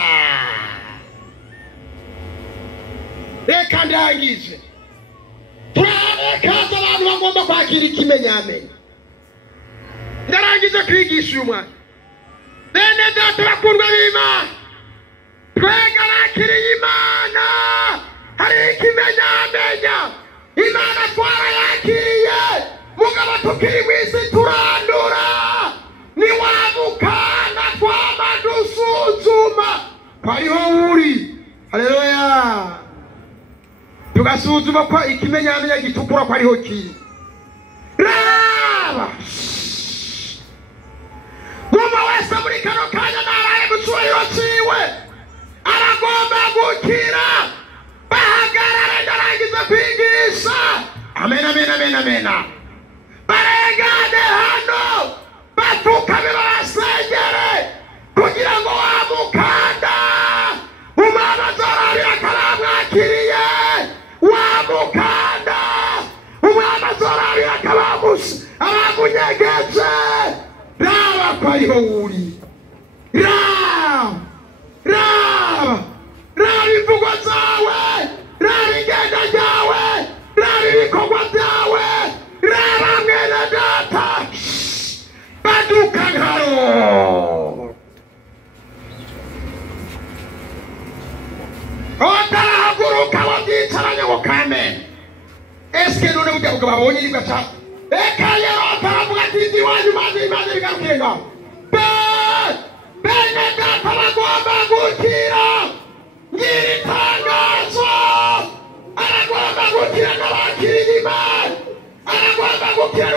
reka ndangije turarekaza abantu bagomba kwakira ikimenyamenya ndarangije kwigisha uyu mwana bene data bakundwa b'Imana twega bakiriye Imana hari ikimenyamenya Imana twarayakiriye mugabo tukiri mw'isi turandura ni wamukana twama dusuzuma kwariho uri haleluya tugasuzuma ko ikimenyamenya gitukura kwariho kiri raba mama wese muri kano kanya naraye gucuriro ciwe aragomba gukira bahagarara ndarangiza kwigisha amen amen amen amen barengane hano bapfukame barasengere kugira ngo wamukanda umwana azorabira akaramwakiriye wamukanda umwana azorabira abamunyegeje raba kwariho uri raba imvugo zawe raba ingendo ryawe raba ibikorwa byawe raba mwene data baduka nkaro otarahaguruka babyicaranye ngo kame eske none burya bugabo babonye nibwo cyane eka yero otaravuga ati ndi wanyu maze bigarukiye ngaho bene data bagomba gukira ngira itangazo aragomba gukira n'abakiriye Imana aragomba gukira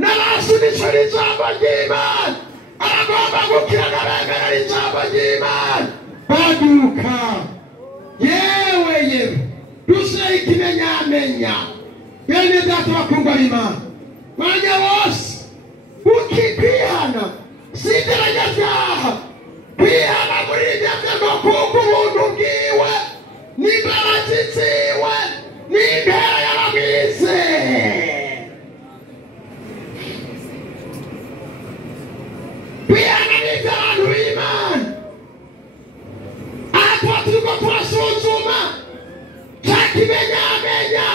n'abasubishura ijambo ry'Imana aragomba gukira n'abahagarara ijambo ry'Imana baduka yewe dushyiraho ikimenyamenya bene data bakundwa b'Imana mwanya wose ukikwihana sindiranya byaha kwihana muri ibyo byago kuko ubuntu bwiwe n'imbabazi ziwe n'impera y'abamwize kwihana n'ibyo abantu b'Imana aha turiko turasuzuma cya kimenyamenya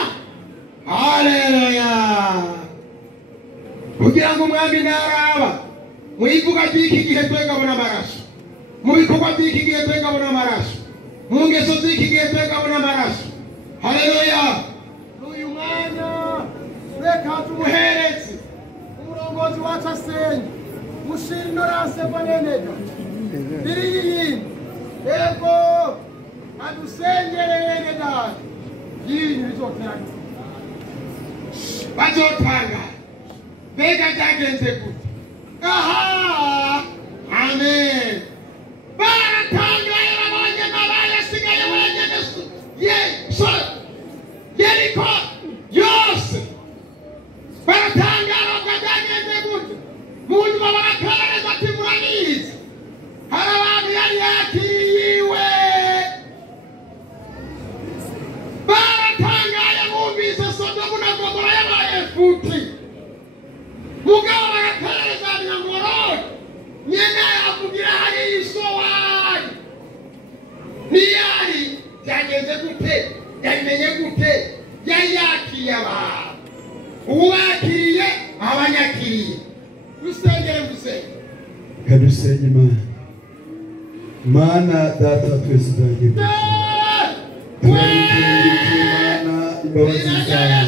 haleluya kugira ngo umwami naraba mu ivuga ry'iki gihe twegabona amaraso, mu bikorwa by'iki gihe twegabona amaraso, mu ngeso z'iki gihe twegabona amaraso. Haleluya. N'uyu mwanya reka tumuhereze umurongozi wacu asenye mushinnorase bonenega biriyi ego adusengerere dada yini bizotanga bazotanga bega byagenze gute. Aha, amen. Baratangaye babonye n'abari asigaye wenyine Yeriko yose baratangara ngo byagenze gute. Muntu barakareza ati muranizi hari abantu yari yakiriwe. Baratangaye bumvise Sodomu na Gomora yabaye futi. Mugabo barakareza nyangororo nyene avugira hari isowari niyari byagenze gute, yabimenye gute, yari yakiriye abantu. Uwakiriye abanyakiriye. Usengere musenge. Kadusenge Imana. Mana data twese turagiye. Imbabazi zawe.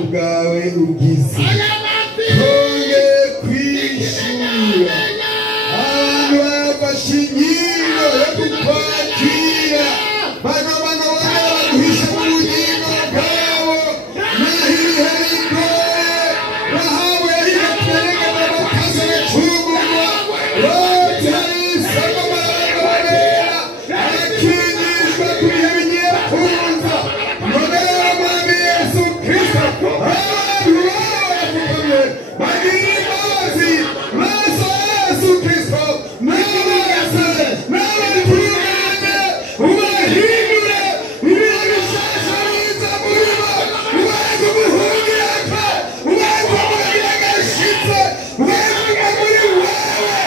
Ubwawe ubwiza. Twonge kwishura. Abantu bafashe ingingo yo kukwakira. Bano baguhisha mu bugingo bwabo. Nahirihiriko. Wahawe hirikwereka babakaze bacungurwa. Rotarisama barababera. Arakingishwa kubihe bigiye kuza. Nonera mwami Yesu Kristo. Abantu bapfukamye. Bagira imbabazi. Maso Yesu Kristo. Nabaze. Nabatungane. Ubahindure. Ibihe bishasha biza muri bo. Ubaze umuhungirako. Ubaze umugira agashitse. Ubaze muri wewe.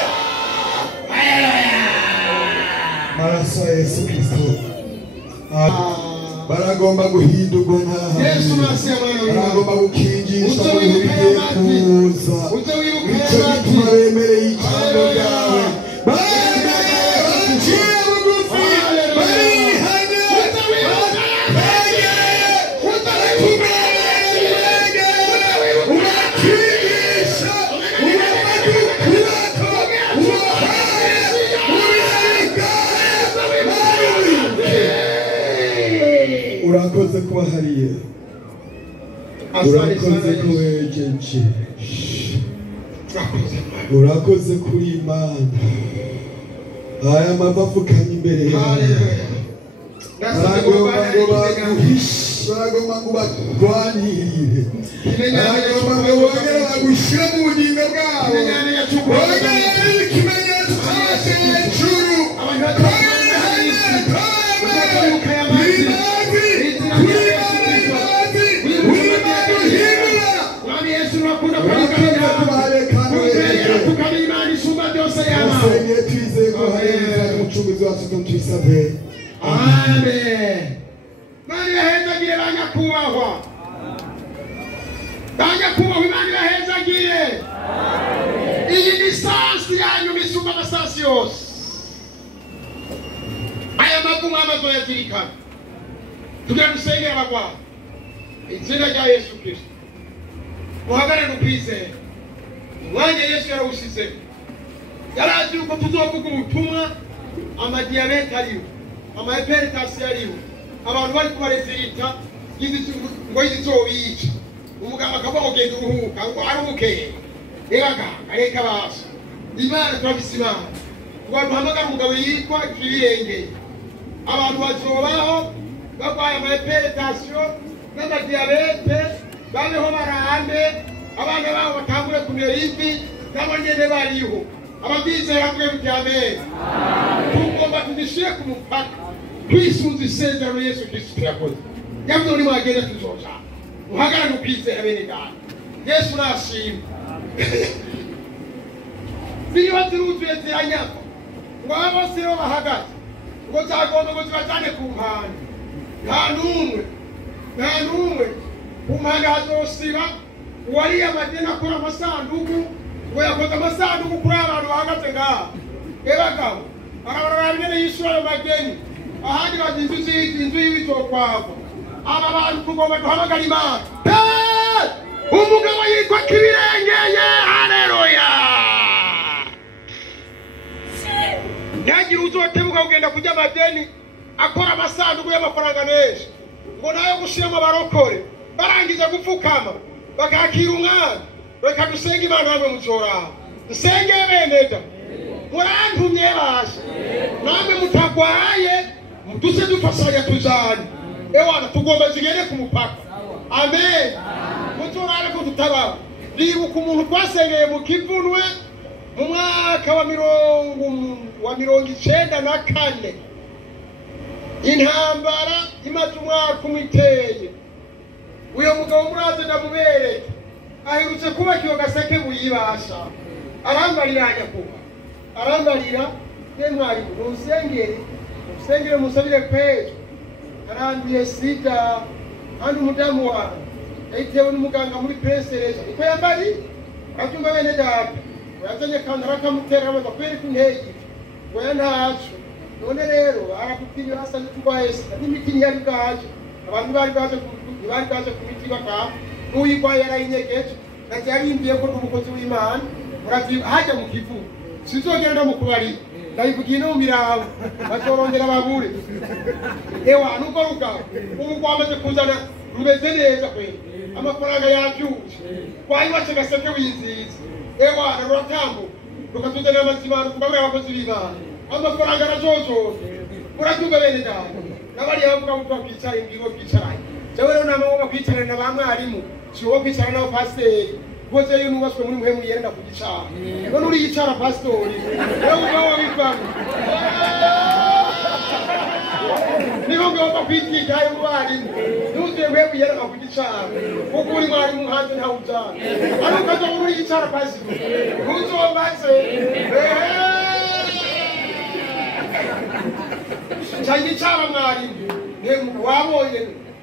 Maraso ya Yesu Kristo. Baragomba guhindurwa ntaha. Yesu nasiya mwana. Baragomba gukingishwa mu bihe bigiye kuza. Icyo gituma bemereye ijambo ryawe. Baremeye baciye bugufi. Barihanye. Bategeye. Barakumereye. Ubakingisha. Ubabadukurako. Ubahaye. Ubirarikaye. Urakoze kubahariye. Urakoze kuwejeje. Urakoze kuri Imana. Aya mapfukanye imbere yawe. Baragomba ngo baguhishe. Baragomba ngo bagwanirire. Baragomba ngo bongere bagushyire mu bugingo bwabo. Bongere ikimenyetso cyose hejuru. Amen. Mani yahezagire banyakubahwa. Banyakubahwa Imana irahezagire. Iyi lisansi yanyu misumba amasasi yose. Aya magumu amazo yazirikana. Tugira dusengere abagwayi. Izina rya Yesu Kristo. Muhagarare ukwizera. Umwanya Yesu yarawusize. Yarazi uko tuzovuga ubutumwa, amadiyabete ariho, amahiperitasi ariho, abantu bari kubarezirita ngo yizobica. Umuganga akavuga ugenda uruhuka ngo aruhuke. Reka basi. Imana turafise Imana. Twaduhamagara umugabo yitwa Kibirenge. Abantu bazobaho barwaye amahiperitasiyo n'amadiyabete, babeho barambe, abana babo batangure kumera ivi, nabo nyene bariho. Ababwiriza hamwe by'amen. Tugomba tudishire ku mupaka. Twisunze isezerano Yesu Kristo yakoze. Yamwe uri mwagenda tuzoja. Uhagarara ukwizera bene Data. Yesu nashimwe. Biriho ziruzuye ziranyako. Ngo abose bo bahagaze. Ngo zagomba ngo zibajane ku mpande. Nta numwe. Ku mpande hazosiba uwariye amadeni akora amasanduku ngo yakoze amasanduku kuri abantu bahagaze ngaha ebagabo arabara nyene yishura ayo madeni ahandi bazinzu y'ibitokwavo aba bantu tugomba duhamagara Imana umugabo yitwa Kibirengeye haleluya ntagira uzotebuka kugenda kujya amadeni akora amasanduku y'amafaranga menshi ngo nayo gushiramo abarokore barangiza gupfukama bakakira umwana reka dusenge Imana hamwe mucora dusenge beneda murantumye basha namwe mutagwaye duse dufasanya tujane ewana tugomba zigere ku mupaka amen mucora ko tutababa ribuka umuntu twasengeye mukivunywe mu mwaka wa 1994 intambara imaze umwaka umuteye uyo mugabo muraze ndamubereke ahirutse kubakiwe gaseke buyibasha arambarira nyakuba arambarira ye mwarimu usengere musabire kwejo aranduye sida kandi umudamu wawe yitewe n'umuganga muri presereza iko yambari atumba bene data yazanye kandara kamutera amaze kwereka intege we ntacu none rero arakupinyo hasa n'utwaye sida n'imiti yari gaje abantu bari gaje ku miti baka n'uyigwaye yarayinyegeje nacyarimbye ko n'umukozi w'Imana murazi hajya mu kivu sizogenda mu kubari ndayivugiye no mirango batorongera babure ewa nuko ruka ubu kwamaze kuzana rumeze neza kwe amafaranga yavyuje kwayiwache gaseke wizizi ewa ruratambu rukatuzana amazimano kubabura abakozi b'Imana amafaranga arajojo muratumba bene ndana nabari yavuga mutwa kwicara ingiro kwicaranye jewe rero namawoga kwicarana na bamwarimu siwo kwicarana na pasiteri Boze yo nubaswe muri muhemu yenda kugicara none uri yicara pastori wewe ubaho bivamo niho ngomba kwitika yo mwarimu nuze muhemu yenda kugicara kuko uri mwarimu hanze nta ujana ariko kazo uri yicara pastori uzombaze chanyicara mwarimu nemu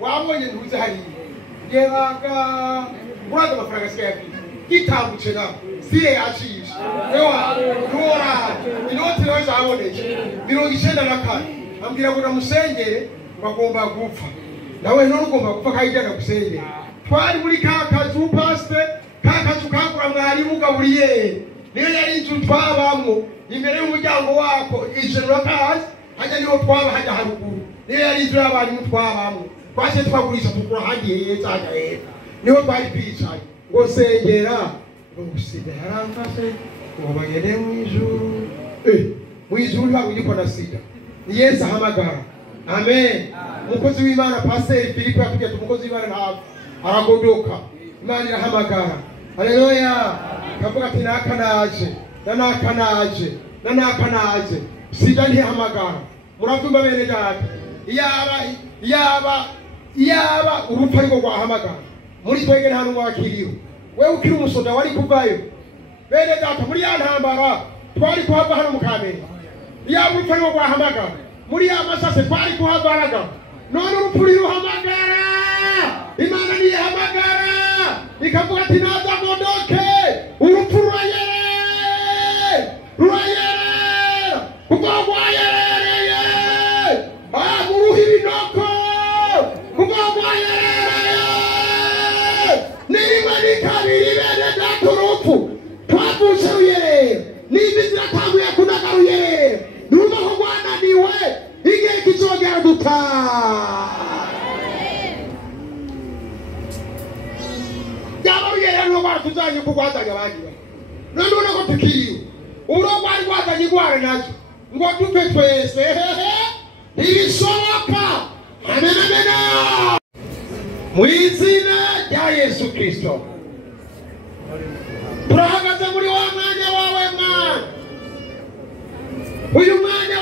wabonye ntuze hari yebaga muraza amafaranga siyapi kitambutse na siye yacisha ewa nora inoti nawe zaboneje 94 ambwira ngo namusengere bagomba gupfa nawe none ugomba gupfa kayijana gusengera twari muri kakazu pastor kakazu kakura mwarimu Gaburiyeli niyo yari inzu twabamwo imbere y'umuryango wako ijoro kazi hajya niho twaba hajya haruguru niyo yari inzu y'abarimu twabamwo twase twagurisha tukura handi yeza hajya niho twari bicaye ngo sengera nguside haramfashe ngo bagere mu ijuru bagiko na sida ni Yesu ahamagara amen umukozi w'Imana pastor Filipo yatubye umukozi w'Imana ntabwo aragodoka Imana irahamagara haleluya kavuga ati nakanaje sida ntihamagara muratumba bene data yaba urupfu ariko rwahamagara muri twege nta n'umwe wakiriho wewe ukiri umusoda wari kuvayo bene data muri ya ntambara twari kuhava hano mu Kamenge ya urupfu ariko rwahamagara muri ya masase twari kuhava haraga none urupfu ruhamagara Imana nihamagara ikavuga ati naza modoke urupfu rurayerera kuko rwayerereye muruhi binoko kuko rwayerereye niba nikabiri bene data urupfu twavutse ruyerera niba ziratanguye kunaga ruyerera numva ko rwananiwe igihe kizogera dutaha yaba ruyerera no batuzanye kugwazanya abandi none ko tukiriwe urogo ari gwazanye gware nazo ngo dupe twese ntibishoboka amen mu izina rya Yesu Kristo turahagaze muri wa mwanya wawe mwana uyu mwanya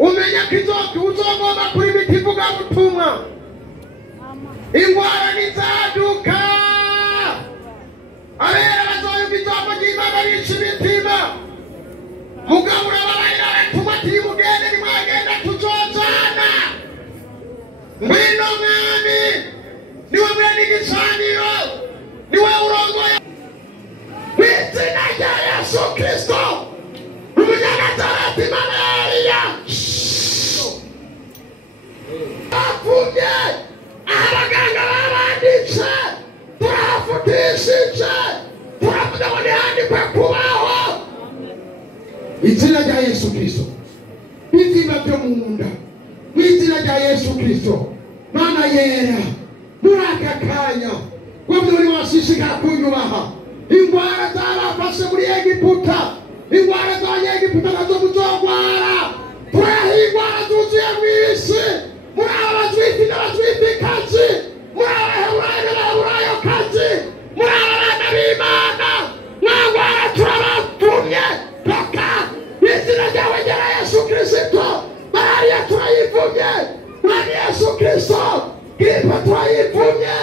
umenya kizoki uzogomba kuri mitivuga butumwa ingwara nizaduka abera bazoyumva ijambo ry'Imana bica imitima mugabura ababarira batuma ati mugende nimwagenda tuzozana ngwino mwami niwe mwene uwigishije turavuga ngo ntihandikwe kubaho izina rya Yesu Kristo izina ryo mu nda izina rya Yesu Kristo Mana yera muri aka kanya wabyo uri washishikara kunyubaha ingwara zarafashe muri Egiputa ingwara z'Abanyegiputa nazo muzogwara turaha ingwara zuzuye mw'isi muri abazwiti n'abazwitikazi muri abaheburayo n'abaheburayokazi muri abana b'Imana mwangwara turabavumye paka izina ryawe ryera Yesu Kristo malariya turayivumye mwami Yesu Kristo gripe turayivumye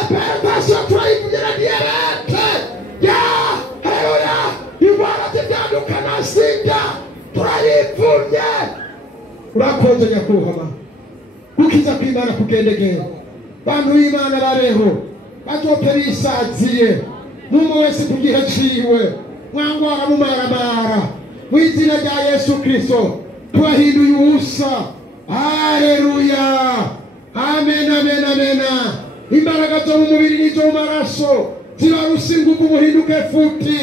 eperetasiyo turayivumye na diyabete ya haleluya ingwara z'ibyaduka na sida turayivumye urakoze nyakubahwa gukiza kw'Imana kugendegera bantu b'Imana babeho bazote bisaziye n'umwe wese ku gihe ciwe mwangwara mumaramara mu izina rya Yesu Kristo tubahinduye ubusa haleluya amen amen amen imbaraga zo mu mubiri n'izo mu maraso zirarusa ingufu muhinduke futi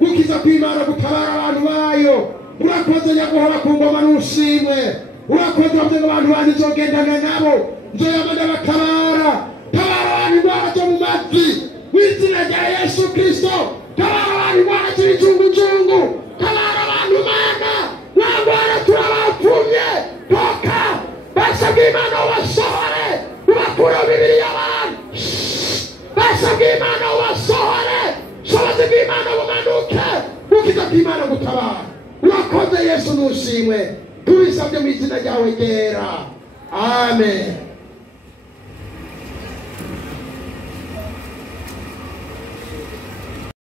gukiza kw'Imana gutabara abantu bayo urakoze nyaguhora ku ngoma n'ushimwe urakoze wabyo abantu bandi zogendana nabo nzoyamanda batabara tabara abantu indwara zo mu matwi mu izina rya Yesu Kristo tabara abantu indwara z'ibicungujungu tabara abantu Mana mwangwara turabapfumye toka basabwe Imana ubasohore ubakure mu mibiri y'abantu basabwe Imana ubasohore sobaze bw'Imana bumanuke gukiza kw'Imana gutabara urakoze Yesu n'ushimwe tubisabye mu izina ryawe ryera amen.